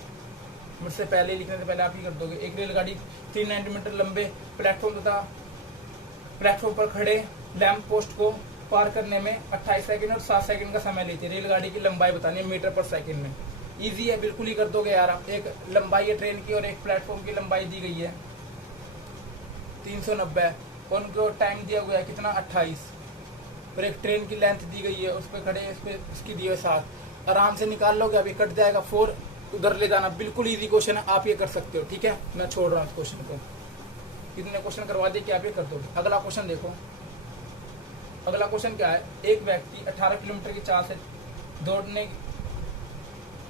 मुझसे पहले लिखने से पहले आप ही कर दोगे। एक रेलगाड़ी 390 मीटर लंबे प्लेटफॉर्म तथा प्लेटफॉर्म पर खड़े लैंप पोस्ट को पार करने में 28 सेकंड और 7 सेकंड का समय लेती है। रेलगाड़ी की लंबाई बतानी है मीटर पर सेकंड में। इजी है, बिल्कुल ही कर दोगे यार आप। एक लंबाई है ट्रेन की और एक प्लेटफॉर्म की लंबाई दी गई है 390, और उनको टाइम दिया गया है कितना 28, और एक ट्रेन की लेंथ दी गई है, उस पर खड़े इस पे इसकी दी है 7। आराम से निकाल लोगे, अभी कट जाएगा 4 उधर ले जाना, बिल्कुल इजी क्वेश्चन है, आप ये कर सकते हो। ठीक है, मैं छोड़ रहा हूँ क्वेश्चन को, इतने क्वेश्चन करवा दे कि आप ये कर दोगे। अगला क्वेश्चन देखो, अगला क्वेश्चन क्या है, एक व्यक्ति 18 किलोमीटर की चाल से दौड़ने,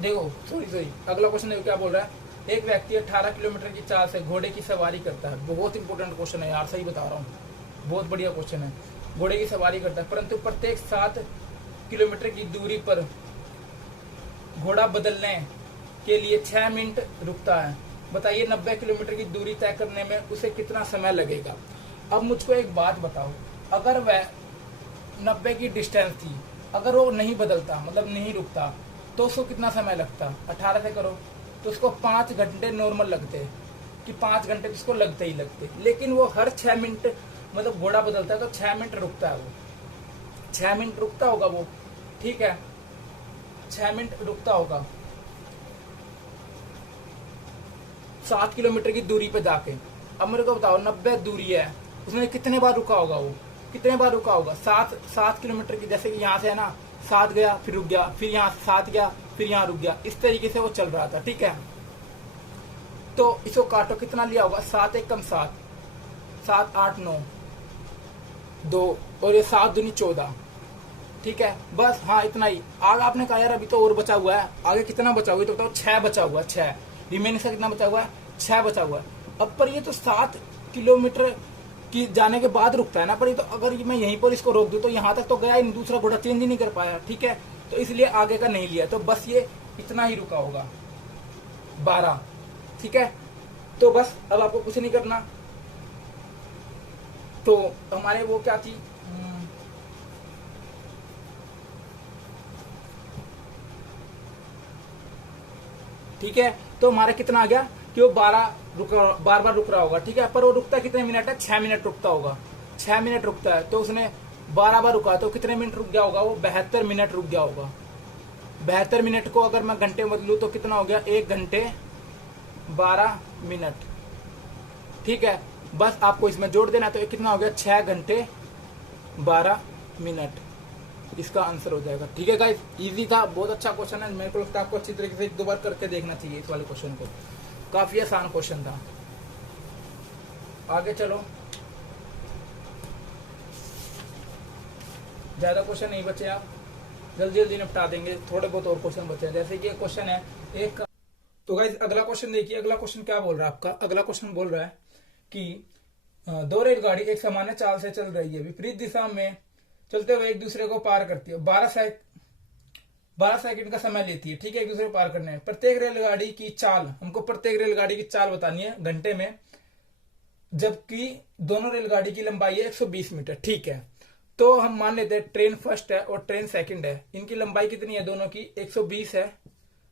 देखो सॉरी अगला क्वेश्चन देखो क्या बोल रहा है, एक व्यक्ति 18 किलोमीटर की चाल से घोड़े की सवारी करता है। बहुत इंपॉर्टेंट क्वेश्चन है यार, सही बता रहा हूँ, बहुत बढ़िया क्वेश्चन है। घोड़े की सवारी करता है, परंतु प्रत्येक 7 किलोमीटर की दूरी पर घोड़ा बदलने के लिए 6 मिनट रुकता है। बताइए 90 किलोमीटर की दूरी तय करने में उसे कितना समय लगेगा। अब मुझको एक बात बताओ, अगर वह 90 की डिस्टेंस थी, अगर वो नहीं बदलता मतलब नहीं रुकता, तो उसको कितना समय लगता। 18 से करो तो उसको 5 घंटे नॉर्मल लगते, कि 5 घंटे उसको लगते ही लगते, लेकिन वो हर 6 मिनट मतलब घोड़ा बदलता है तो 6 मिनट रुकता है, वो 6 मिनट रुकता होगा वो। ठीक है, 6 मिनट रुकता होगा 7 किलोमीटर की दूरी पे जाके। अब मेरे को बताओ 90 दूरी है, उसने कितने बार रुका होगा, वो कितने बार रुका होगा। 7 किलोमीटर की, जैसे कि यहाँ से है ना, 7 गया फिर रुक गया, फिर यहाँ 7 गया फिर यहाँ रुक गया, इस तरीके से वो चल रहा था। ठीक है, तो इसको काटो, कितना लिया होगा, 7 एक कम 7, 7 8 9 2 और ये 7 दूनी 14। ठीक है, बस हाँ इतना ही। आगे आपने कहा यार अभी तो और बचा हुआ है, आगे कितना बचा हुआ है, तो बताओ 6 बचा हुआ है, 6 रिमेनिंग से कितना बचा हुआ है, 6 बचा हुआ है। अब पर ये तो 7 किलोमीटर की जाने के बाद रुकता है ना, पर ये तो अगर मैं यहीं पर इसको रोक दूं तो यहाँ तक तो गया ही नहीं, दूसरा घोड़ा चेंज ही नहीं कर पाया। ठीक है, तो इसलिए आगे का नहीं लिया, तो बस ये इतना ही रुका होगा 12। ठीक है, तो बस अब आपको कुछ नहीं करना। तो हमारे वो क्या थी, ठीक है, तो हमारा कितना आ गया कि वो 12 बार बार रुक रहा होगा। ठीक है, पर वो रुकता कितने मिनट है, 6 मिनट रुकता होगा, 6 मिनट रुकता है, तो उसने 12 बार रुका, तो कितने मिनट रुक गया होगा, वो 72 मिनट रुक गया होगा। 72 मिनट को अगर मैं घंटे में बदलूं तो कितना हो गया, 1 घंटे 12 मिनट। ठीक है, बस आपको इसमें जोड़ देना, तो कितना हो गया, 6 घंटे 12 मिनट, इसका आंसर हो जाएगा। ठीक है गाइस, इजी था, बहुत अच्छा क्वेश्चन है, मेरे को लगता है आपको अच्छी तरीके से 1-2 बार करके देखना चाहिए इस वाले क्वेश्चन को, काफी आसान क्वेश्चन था। आगे चलो, ज्यादा क्वेश्चन नहीं बचे, आप जल्दी जल्दी निपटा देंगे, थोड़े बहुत और क्वेश्चन बचे हैं। जैसे कि एक क्वेश्चन है एक, तो गाइस अगला क्वेश्चन देखिए, अगला क्वेश्चन क्या बोल रहा है आपका। अगला क्वेश्चन बोल रहा है कि 2 रेलगाड़ी एक सामान्य चाल से चल रही है, विपरीत दिशा में चलते हुए एक दूसरे को पार करती है, 12 सेकंड का समय लेती है। ठीक है, एक दूसरे को पार करने में। प्रत्येक रेलगाड़ी की चाल, हमको प्रत्येक रेलगाड़ी की चाल बतानी है घंटे में, जबकि दोनों रेलगाड़ी की लंबाई है 120 मीटर। ठीक है, तो हम मान लेते हैं ट्रेन फर्स्ट है और ट्रेन सेकंड है, इनकी लंबाई कितनी है, दोनों की 120 है,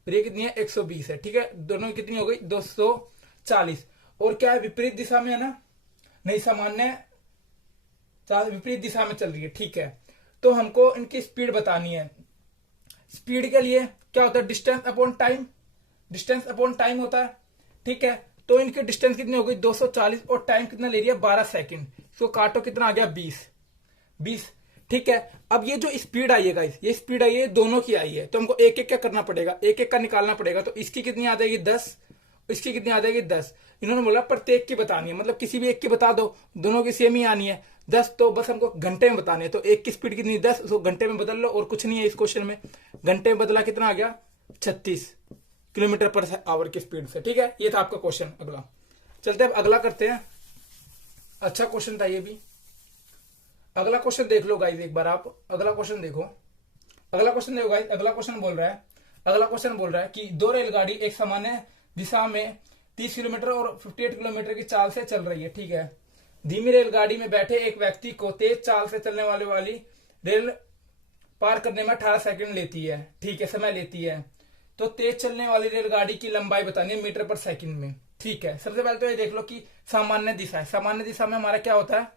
और ये कितनी है, 120 है। ठीक है, दोनों की कितनी हो गई, 240। और क्या है, विपरीत दिशा में है ना, नहीं सामान्य चाल विपरीत दिशा में चल रही है। ठीक है, तो हमको इनकी स्पीड बतानी है। स्पीड के लिए क्या होता है, distance upon time, distance upon time होता है। ठीक है, तो इनकी डिस्टेंस कितनी हो गई, 240, और टाइम कितना ले रही है, 12 सेकंड। इसको काटो, कितना आ गया, 20। ठीक है, अब ये जो स्पीड आई है गाइस, ये स्पीड आई है, दोनों की आई है, तो हमको एक एक क्या करना पड़ेगा, एक एक का निकालना पड़ेगा। तो इसकी कितनी आ जाएगी, 10, इसकी कितनी आ जाएगी, 10। इन्होंने बोला प्रत्येक की बतानी है, मतलब किसी भी एक की बता दो, दोनों की सेम ही आनी है 10, तो बस हमको घंटे में बतानी है। तो एक की स्पीड कितनी, 10, उसको घंटे में बदल लो, और कुछ नहीं है इस क्वेश्चन में। घंटे में बदला, कितना आ गया, 36 किलोमीटर पर आवर की स्पीड से। ठीक है, ये था आपका क्वेश्चन। अगला चलते हैं, अगला करते हैं। अच्छा क्वेश्चन था ये भी। अगला क्वेश्चन देख लो गाइस एक बार आप, अगला क्वेश्चन देखो, अगला क्वेश्चन देखो गाइस। अगला क्वेश्चन बोल रहा है, अगला क्वेश्चन बोल रहा है कि 2 रेलगाड़ी एक सामान्य दिशा में 30 किलोमीटर और 58 किलोमीटर की चाल से चल रही है। ठीक है, धीमी रेलगाड़ी में बैठे एक व्यक्ति को तेज चाल से चलने वाली रेल पार करने में 18 सेकंड लेती है। ठीक है, समय लेती है। तो तेज चलने वाली रेलगाड़ी की लंबाई बतानी है मीटर पर सेकंड में। ठीक है, सबसे पहले तो ये देख लो कि सामान्य दिशा है, सामान्य दिशा में हमारा क्या होता है,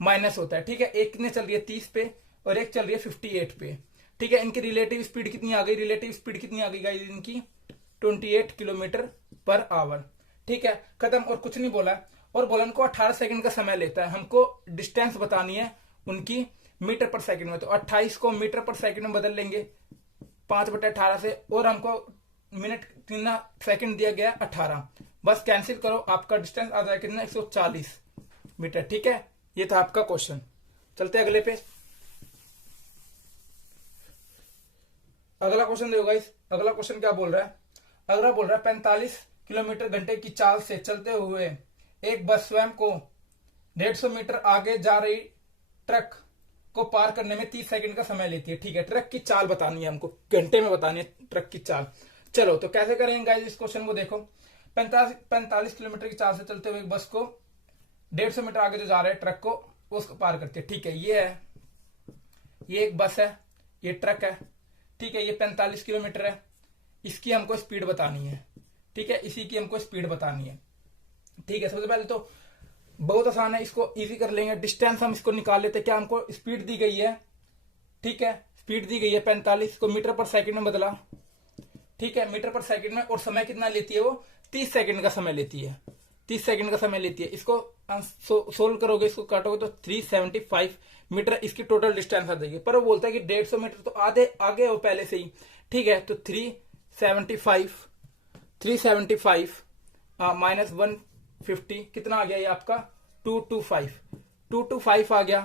माइनस होता है। ठीक है, एक ने चल रही है 30 पे और एक चल रही है 58 पे। ठीक है, इनकी रिलेटिव स्पीड कितनी आ गई, रिलेटिव स्पीड कितनी आ गई गाइस इनकी, 28 किलोमीटर पर आवर। ठीक है, खत्म, और कुछ नहीं बोला। और बोला उनको 18 सेकंड का समय लेता है, हमको डिस्टेंस बतानी है उनकी मीटर पर सेकंड में। तो 28 को मीटर पर सेकंड में बदल लेंगे, 5/18 से, और हमको मिनट कितना सेकंड दिया गया 18। बस कैंसिल करो, आपका डिस्टेंस आ जाएगा कितना 140 मीटर। ठीक है, ये था आपका क्वेश्चन। चलते हैं अगले पे। अगला क्वेश्चन देखो गाइस, अगला क्वेश्चन क्या बोल रहा है। अगला बोल रहा है 45 किलोमीटर घंटे की चाल से चलते हुए एक बस स्वयं को 150 मीटर आगे जा रही ट्रक को पार करने में 30 सेकंड का समय लेती है। ठीक है, ट्रक की चाल बतानी है हमको, घंटे में बतानी है ट्रक की चाल। चलो तो कैसे करेंगे गाइस इस क्वेश्चन को। देखो 45 किलोमीटर की चाल से चलते हुए एक बस को 150 मीटर आगे जो जा रहे हैं ट्रक को, उसको पार करती है। ठीक है, ये है, ये एक बस है, ये ट्रक है। ठीक है, ये 45 किलोमीटर है, इसकी हमको स्पीड बतानी है। ठीक है, इसी की हमको स्पीड बतानी है। ठीक है, सबसे पहले तो बहुत आसान है, इसको इजी कर लेंगे। डिस्टेंस हम इसको निकाल लेते हैं। क्या हमको स्पीड दी गई है, ठीक है, स्पीड दी गई है 45 को मीटर पर सेकंड में बदला। ठीक है, मीटर पर सेकंड में, और समय कितना लेती है वो 30 सेकंड का समय लेती है, 30 सेकंड का समय लेती है। इसको सोल्व करोगे, इसको काटोगे तो 375 मीटर इसकी टोटल डिस्टेंस आ जाएगी। पर वो बोलता है कि 150 मीटर तो आधे आगे हो पहले से ही। ठीक है, तो 375 माइनस 150 कितना आ गया ये आपका 225 आ गया।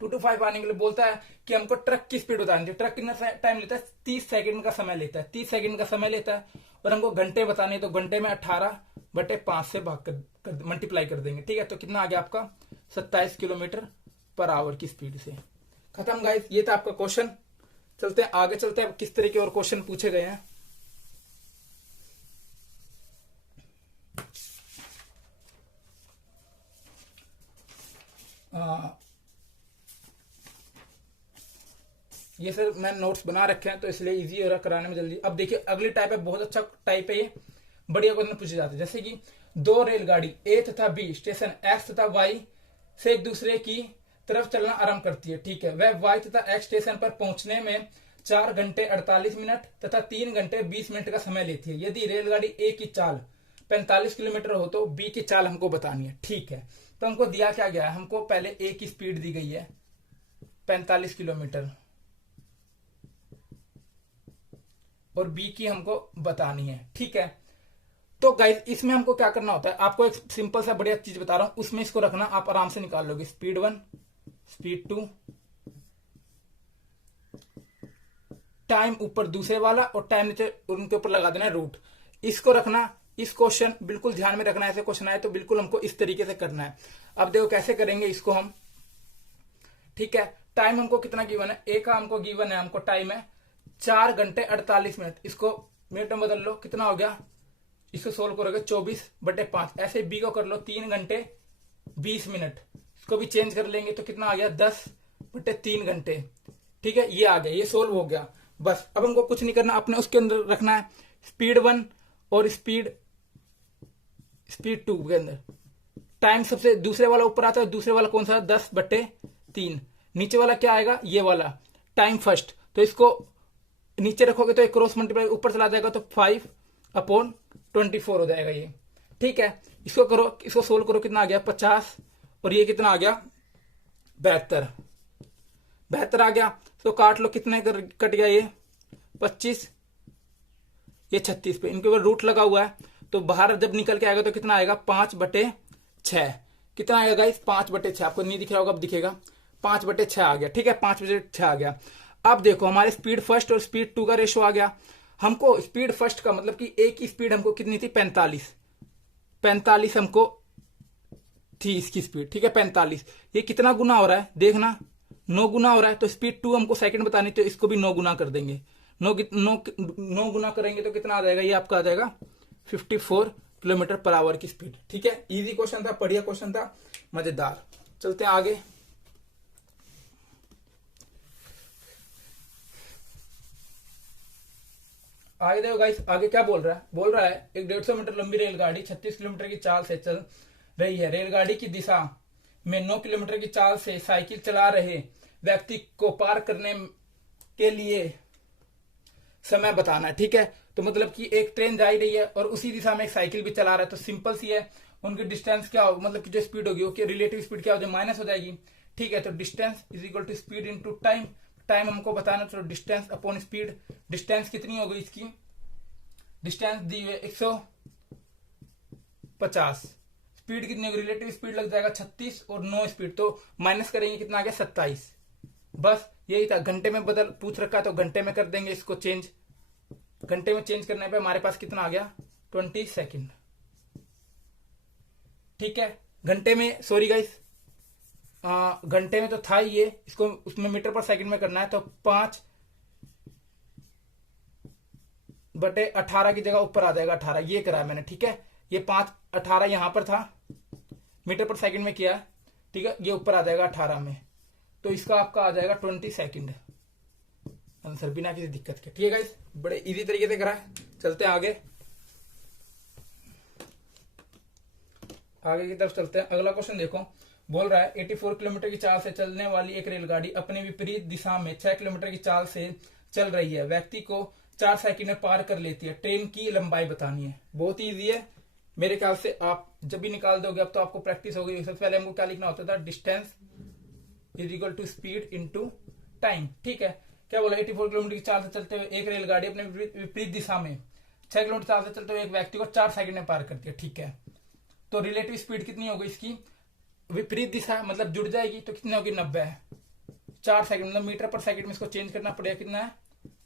225 आने के लिए बोलता है कि हमको ट्रक की स्पीड बतानी है। ट्रक कितना टाइम लेता है, 30 सेकंड का समय लेता है, 30 सेकंड का समय लेता है। और हमको घंटे बताने, तो घंटे में 18/5 से भाग कर मल्टीप्लाई कर देंगे। ठीक है, तो कितना आ गया आपका 27 किलोमीटर पर आवर की स्पीड से। खत्म गाइस, ये था आपका क्वेश्चन। चलते हैं आगे, चलते हैं किस तरह के और क्वेश्चन पूछे गए हैं। ये सर मैं नोट्स बना रखे हैं तो इसलिए इजी हो रहा कराने में जल्दी। अब देखिए अगली टाइप है, बहुत अच्छा टाइप है ये, बढ़िया क्वेश्चन पूछे जाते हैं। जैसे कि दो रेलगाड़ी ए तथा बी स्टेशन एक्स तथा वाई से एक दूसरे की तरफ चलना आरंभ करती है। ठीक है, वह वाई तथा एक्स स्टेशन पर पहुंचने में 4 घंटे 48 मिनट तथा 3 घंटे 20 मिनट का समय लेती है। यदि रेलगाड़ी ए की चाल 45 किलोमीटर हो तो बी की चाल हमको बतानी है। ठीक है, तो हमको दिया क्या गया है, हमको पहले ए की स्पीड दी गई है 45 किलोमीटर और बी की हमको बतानी है। ठीक है, तो गाइस इसमें हमको क्या करना होता है, आपको एक सिंपल सा बढ़िया चीज बता रहा हूं, उसमें इसको रखना, आप आराम से निकाल लोगे। स्पीड 1, स्पीड 2, टाइम ऊपर दूसरे वाला और टाइम नीचे, उनके ऊपर लगा देना रूट। इसको रखना, इस क्वेश्चन बिल्कुल ध्यान में रखना। ऐसे क्वेश्चन आए तो बिल्कुल हमको इस तरीके से करना है। अब देखो कैसे करेंगे इसको हम। ठीक है, टाइम हमको कितना गिवन है, ए का हमको गिवन है, हमको टाइम है 4 घंटे 48 मिनट। इसको मिनट में बदल लो, कितना हो गया, इसको सोल्व करोगे 24/5। ऐसे बी को कर लो 3 घंटे 20 मिनट, इसको भी चेंज कर लेंगे तो कितना आ गया 10/3 घंटे। ठीक है, ये आ गया, ये सोल्व हो गया। बस अब हमको कुछ नहीं करना, अपने उसके अंदर रखना है स्पीड 1 और स्पीड 2 के अंदर। टाइम सबसे दूसरे वाला ऊपर आता है, दूसरे वाला कौन सा 10/3, नीचे वाला क्या आएगा ये वाला टाइम फर्स्ट। तो इसको नीचे रखोगे तो एक क्रॉस मल्टीप्लाई ऊपर चला जाएगा तो 5/24 हो जाएगा ये। ठीक है, इसको करो, इसको सोल्व करो, कितना आ गया 50 और ये कितना आ गया 72 आ गया। तो काट लो, कितने कट गया ये 25, ये 36 पे, इनके ऊपर रूट लगा हुआ है तो बाहर जब निकल के आएगा तो कितना आएगा 5/6। कितना आएगा गाइस 5/6, आपको नहीं दिख रहा होगा, अब दिखेगा 5/6 आ गया। ठीक है, 5/6 आ गया। अब देखो हमारे स्पीड फर्स्ट और स्पीड 2 का रेशो आ गया। हमको स्पीड फर्स्ट का मतलब कि ए की स्पीड हमको कितनी थी 45 हमको थी इसकी स्पीड। ठीक है, 45, ये कितना गुना हो रहा है देखना, 9 गुना हो रहा है। तो स्पीड 2 हमको सेकंड बतानी, तो इसको भी 9 गुना कर देंगे। 9 गुना करेंगे तो कितना आ जाएगा, ये आपका आ जाएगा 54 किलोमीटर पर आवर की स्पीड। ठीक है, इजी क्वेश्चन था, बढ़िया क्वेश्चन था, मजेदार। चलते हैं आगे। आगे देखो गाइस, आगे क्या बोल रहा है एक 150 मीटर लंबी रेलगाड़ी 36 किलोमीटर की चाल से चल रही है। रेलगाड़ी की दिशा में 9 किलोमीटर की चाल से साइकिल चला रहे व्यक्ति को पार करने के लिए समय बताना है। ठीक है, तो मतलब कि एक ट्रेन जा रही है और उसी दिशा में एक साइकिल भी चला रहा है, तो सिंपल सी है, उनकी डिस्टेंस क्या हो, मतलब कि जो स्पीड होगी वो रिलेटिव स्पीड क्या हो जाए माइनस हो जाएगी। ठीक है, तो distance is equal to speed into time. Time हमको बताना, तो डिस्टेंस अपॉन स्पीड, डिस्टेंस कितनी हो गई इसकी, डिस्टेंस दी हुई 150, स्पीड कितनी होगी, रिलेटिव स्पीड लग जाएगा 36 और नो स्पीड, तो माइनस करेंगे कितना आ गया 27। बस यही था, घंटे में बदल पूछ रखा तो घंटे में कर देंगे इसको चेंज, घंटे में चेंज करने पे हमारे पास कितना आ गया 20 सेकेंड। ठीक है, घंटे में, सॉरी गाइस, घंटे में तो था ही ये, इसको उसमें मीटर पर सेकंड में करना है, तो 5/18 की जगह ऊपर आ जाएगा 18, ये करा है मैंने। ठीक है, ये 5/18 यहां पर था, मीटर पर सेकंड में किया। ठीक है, ये ऊपर आ जाएगा 18 में, तो इसका आपका आ जाएगा 20 सेकंड आंसर, बिना किसी दिक्कत के। ठीक है गाइस, बड़े इजी तरीके से करा है। चलते हैं आगे, आगे की तरफ चलते हैं। अगला क्वेश्चन देखो, बोल रहा है 84 किलोमीटर की चाल से चलने वाली एक रेलगाड़ी अपने विपरीत दिशा में 6 किलोमीटर की चाल से चल रही है, व्यक्ति को 4 सेकंड में पार कर लेती है, ट्रेन की लंबाई बतानी है। बहुत ही इजी है मेरे ख्याल से, आप जब भी निकाल दोगे अब तो आपको प्रैक्टिस हो गई। सबसे पहले हमको क्या लिखना होता था, distance is equal to speed into time. ठीक है, क्या बोला, 84 किलोमीटर की चाल से चलते हुए एक रेलगाड़ी अपने विपरीत दिशा में 6 किलोमीटर चाल से चलते हुए एक व्यक्ति को 4 सेकंड में पार करती है। ठीक है, तो रिलेटिव स्पीड कितनी होगी इसकी, विपरीत दिशा मतलब जुड़ जाएगी, तो कितनी होगी 90 है, 4 सेकंड मतलब मीटर पर सेकंड में इसको चेंज करना पड़ेगा, कितना है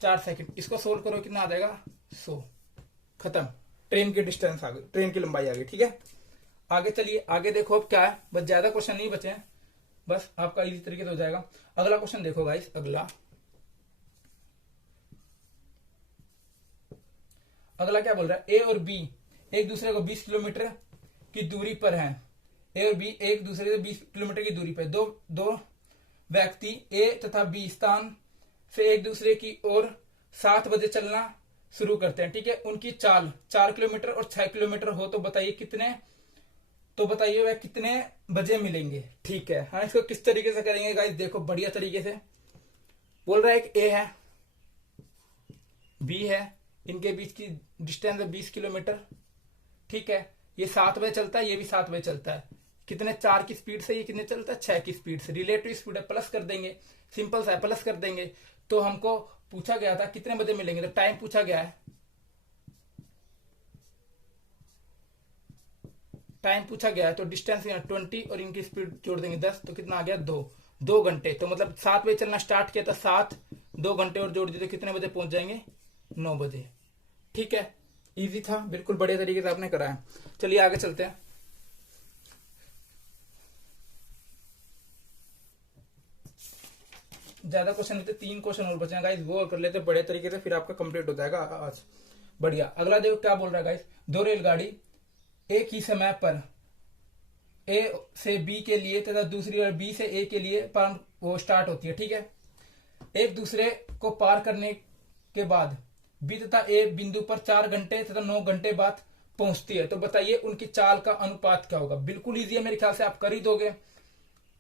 4 सेकंड। इसको सोल्व करो, कितना आ जाएगा 100, खत्म, ट्रेन की डिस्टेंस आ गई, ट्रेन की लंबाई आ गई। ठीक है, आगे चलिए, आगे देखो अब क्या है, बस ज्यादा क्वेश्चन नहीं बचे हैं, बस आपका इसी तरीके से हो जाएगा। अगला क्वेश्चन देखो गाइस, अगला क्या बोल रहा है, ए और बी एक दूसरे को 20 किलोमीटर की दूरी पर हैं, ए और बी एक दूसरे से 20 किलोमीटर की दूरी पर, दो व्यक्ति ए तथा बी स्थान से एक दूसरे की ओर 7 बजे चलना शुरू करते हैं। ठीक है, उनकी चाल 4 किलोमीटर और 6 किलोमीटर हो, तो बताइए कितने, तो बताइए वह कितने बजे मिलेंगे। ठीक है, हाँ, इसको किस तरीके से करेंगे गाइस, देखो बढ़िया तरीके से। बोल रहा है एक ए है, बी है, इनके बीच की डिस्टेंस है 20 किलोमीटर। ठीक है, ये 7 बजे चलता है, ये भी 7 बजे चलता है, कितने 4 की स्पीड से, ये कितने चलता है 6 की स्पीड से, रिलेटिव स्पीड है, प्लस कर देंगे, सिंपल सा है, प्लस कर देंगे। तो हमको पूछा गया था कितने बजे मिलेंगे, तो टाइम पूछा गया है, टाइम पूछा गया है, तो डिस्टेंस 20 और इनकी स्पीड जोड़ देंगे 10, तो कितना आ गया 2 घंटे। तो मतलब 7 बजे चलना स्टार्ट किया था, 7 2 घंटे और जोड़ दिए तो कितने बजे पहुंच जाएंगे 9 बजे। ठीक है, इजी था, बिल्कुल बढ़िया तरीके से आपने करा है। चलिए आगे चलते हैं। ज्यादा क्वेश्चन लेते, 3 क्वेश्चन और बचे हैं गाइस, वो कर लेते बढ़िया तरीके से, फिर आपका कंप्लीट हो जाएगा आज। बढ़िया, अगला देखो क्या बोल रहा है गाइस, 2 रेलगाड़ी एक ही समय पर ए से बी के लिए तथा दूसरी और बी से ए के लिए वो स्टार्ट होती है। ठीक है, एक दूसरे को पार करने के बाद बी तथा ए बिंदु पर 4 घंटे तथा 9 घंटे बाद पहुंचती है, तो बताइए उनकी चाल का अनुपात क्या होगा। बिल्कुल इजी है, मेरे ख्याल से आप कर ही दोगे,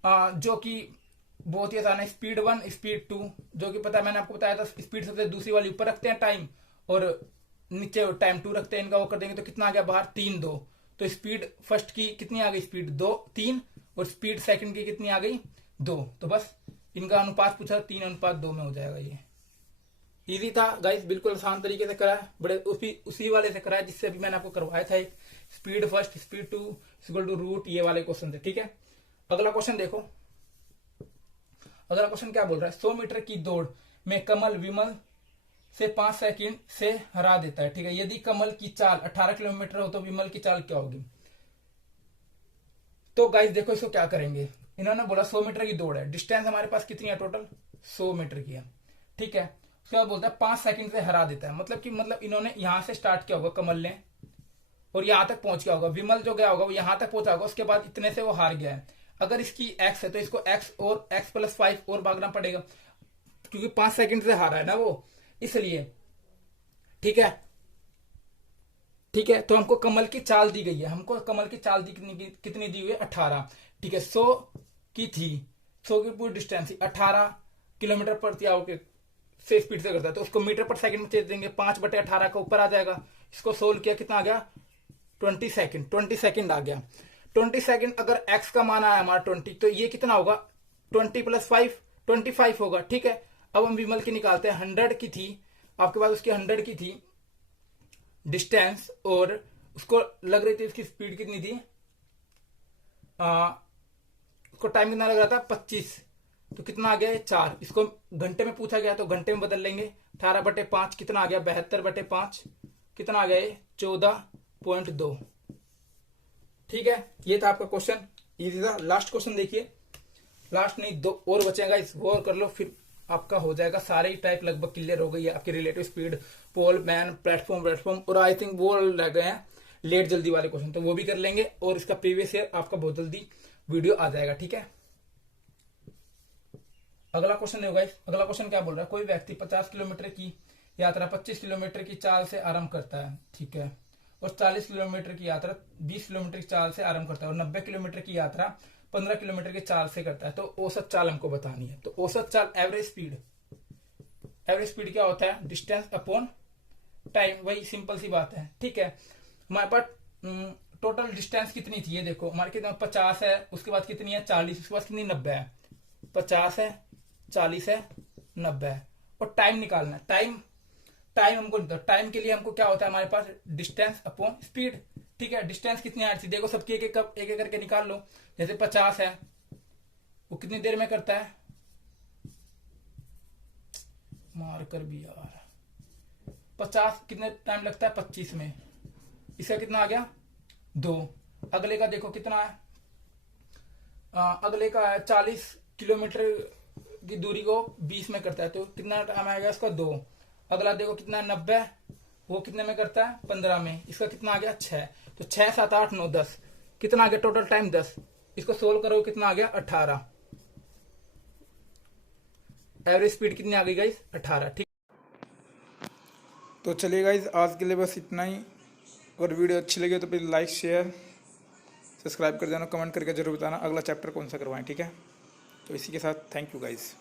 जो कि बहुत ही आसान है। स्पीड 1 स्पीड 2, जो कि पता है मैंने आपको बताया था, स्पीड सबसे दूसरी वाली ऊपर रखते हैं टाइम, और नीचे टाइम 2 रखते हैं, इनका वो कर देंगे, तो कितना आ गया बाहर 3 2, तो स्पीड फर्स्ट की कितनी आ गई, स्पीड 3, और स्पीड सेकंड की कितनी आ गई 2, तो बस इनका अनुपात पूछा 3:2 में हो जाएगा। ये इजी था गाइस, बिल्कुल आसान तरीके से करा है, बड़े उसी वाले से करा है जिससे अभी मैंने आपको करवाया था, एक speed first speed 2 equal to root, ये वाले क्वेश्चन थे। ठीक है, अगला क्वेश्चन देखो, अगला क्वेश्चन क्या बोल रहा है, 100 मीटर की दौड़ में कमल विमल से 5 सेकंड से हरा देता है। ठीक है, यदि कमल की चाल 18 किलोमीटर हो तो विमल की चाल क्या होगी। तो गाइस देखो इसको क्या करेंगे, इन्होंने बोला 100 मीटर की दौड़ है, डिस्टेंस हमारे पास कितनी है टोटल 100 मीटर की है। ठीक है, उसके बाद बोलता है 5 सेकंड से हरा देता है, मतलब इन्होंने यहां से स्टार्ट किया होगा कमल ने, और यहां तक पहुंच गया होगा, विमल जो गया होगा वो यहां तक पहुंचा होगा, उसके बाद इतने से वो हार गया है। अगर इसकी x है तो इसको x और x + 5 और भागना पड़ेगा, क्योंकि 5 सेकंड से हारा है ना वो, इसलिए। ठीक है, ठीक है, तो हमको कमल की चाल दी गई है, हमको कमल की चाल कितनी दी हुई है 18। ठीक है, 100 की थी, 100 की पूरी डिस्टेंस 18 किलोमीटर प्रति आवर से स्पीड से करता है, तो उसको मीटर पर सेकंड में चेंज देंगे, 5/18 का ऊपर आ जाएगा। इसको सोल्व किया, कितना आ गया 20 सेकंड आ गया। 20 सेकंड, अगर x का मान आया हमारा 20, तो ये कितना होगा 20 + 5 25 होगा। ठीक है, अब हम विमल की निकालते हैं। 100 की थी आपके पास, उसकी 100 की थी डिस्टेंस, और उसको लग रही थी, उसकी स्पीड कितनी थी, उसको टाइम कितना लग रहा था 25, तो कितना आ गया 4। इसको घंटे में पूछा गया तो घंटे में बदल लेंगे। 18/5 कितना आ गया, 72/5 कितना आ गया 14.2। ठीक है, ये था आपका क्वेश्चन, इजी था। लास्ट क्वेश्चन देखिए, लास्ट नहीं 2 और बचेगा, इस वो और कर लो, फिर आपका हो जाएगा। सारे ही टाइप लगभग क्लियर हो गई है आपकी, रिलेटिव स्पीड, पोल, मैन, प्लेटफॉर्म, और आई थिंक वो लग गए हैं लेट जल्दी वाले क्वेश्चन, तो वो भी कर लेंगे। और इसका प्रीवियस ईयर आपका बहुत जल्दी वीडियो आ जाएगा। ठीक है, अगला क्वेश्चन होगा। अगला क्वेश्चन क्या बोल रहा है, कोई व्यक्ति 50 किलोमीटर की यात्रा 25 किलोमीटर की चाल से आरंभ करता है, ठीक है, और 40 किलोमीटर की यात्रा 20 किलोमीटर की चाल से आरंभ करता है, और 90 किलोमीटर की यात्रा 15 किलोमीटर की चाल से करता है, तो औसत चाल हमको बतानी है। तो औसत चाल, एवरेज स्पीड क्या होता है, डिस्टेंस अपॉन टाइम, वही सिंपल सी बात है। ठीक है, हमारे पास टोटल डिस्टेंस कितनी थी, ये देखो हमारे कितना 50 है, उसके बाद कितनी है 40, उसके बाद कितनी 90 है, 50 है, 40 है, 90 है, और टाइम निकालना है। टाइम हमको, टाइम के लिए हमको क्या होता है हमारे पास, डिस्टेंस अपॉन स्पीड। ठीक है, डिस्टेंस कितनी आ रही थी, देखो सबकी एक एक करके निकाल लो। जैसे 50 है, वो कितनी देर में करता है, मार कर भी यार, 50 कितने टाइम लगता है 25 में, इसका कितना आ गया 2। अगले का देखो कितना है, अगले का 40 किलोमीटर की दूरी को 20 में करता है, तो कितना टाइम आएगा इसका 2। अगला देखो कितना 90, वो कितने में करता है 15 में, इसका कितना आ गया 6। तो 6, 7, 8, 9, 10, कितना आ गया टोटल टाइम 10। इसको सोल्व करो, कितना आ गया 18। एवरेज स्पीड कितनी आ गई गाइस 18। ठीक, तो चलिए गाइज आज के लिए बस इतना ही। अगर वीडियो अच्छी लगी तो प्लीज़ लाइक शेयर सब्सक्राइब कर देना, कमेंट करके जरूर बताना अगला चैप्टर कौन सा करवाएं। ठीक है, तो इसी के साथ थैंक यू गाइज।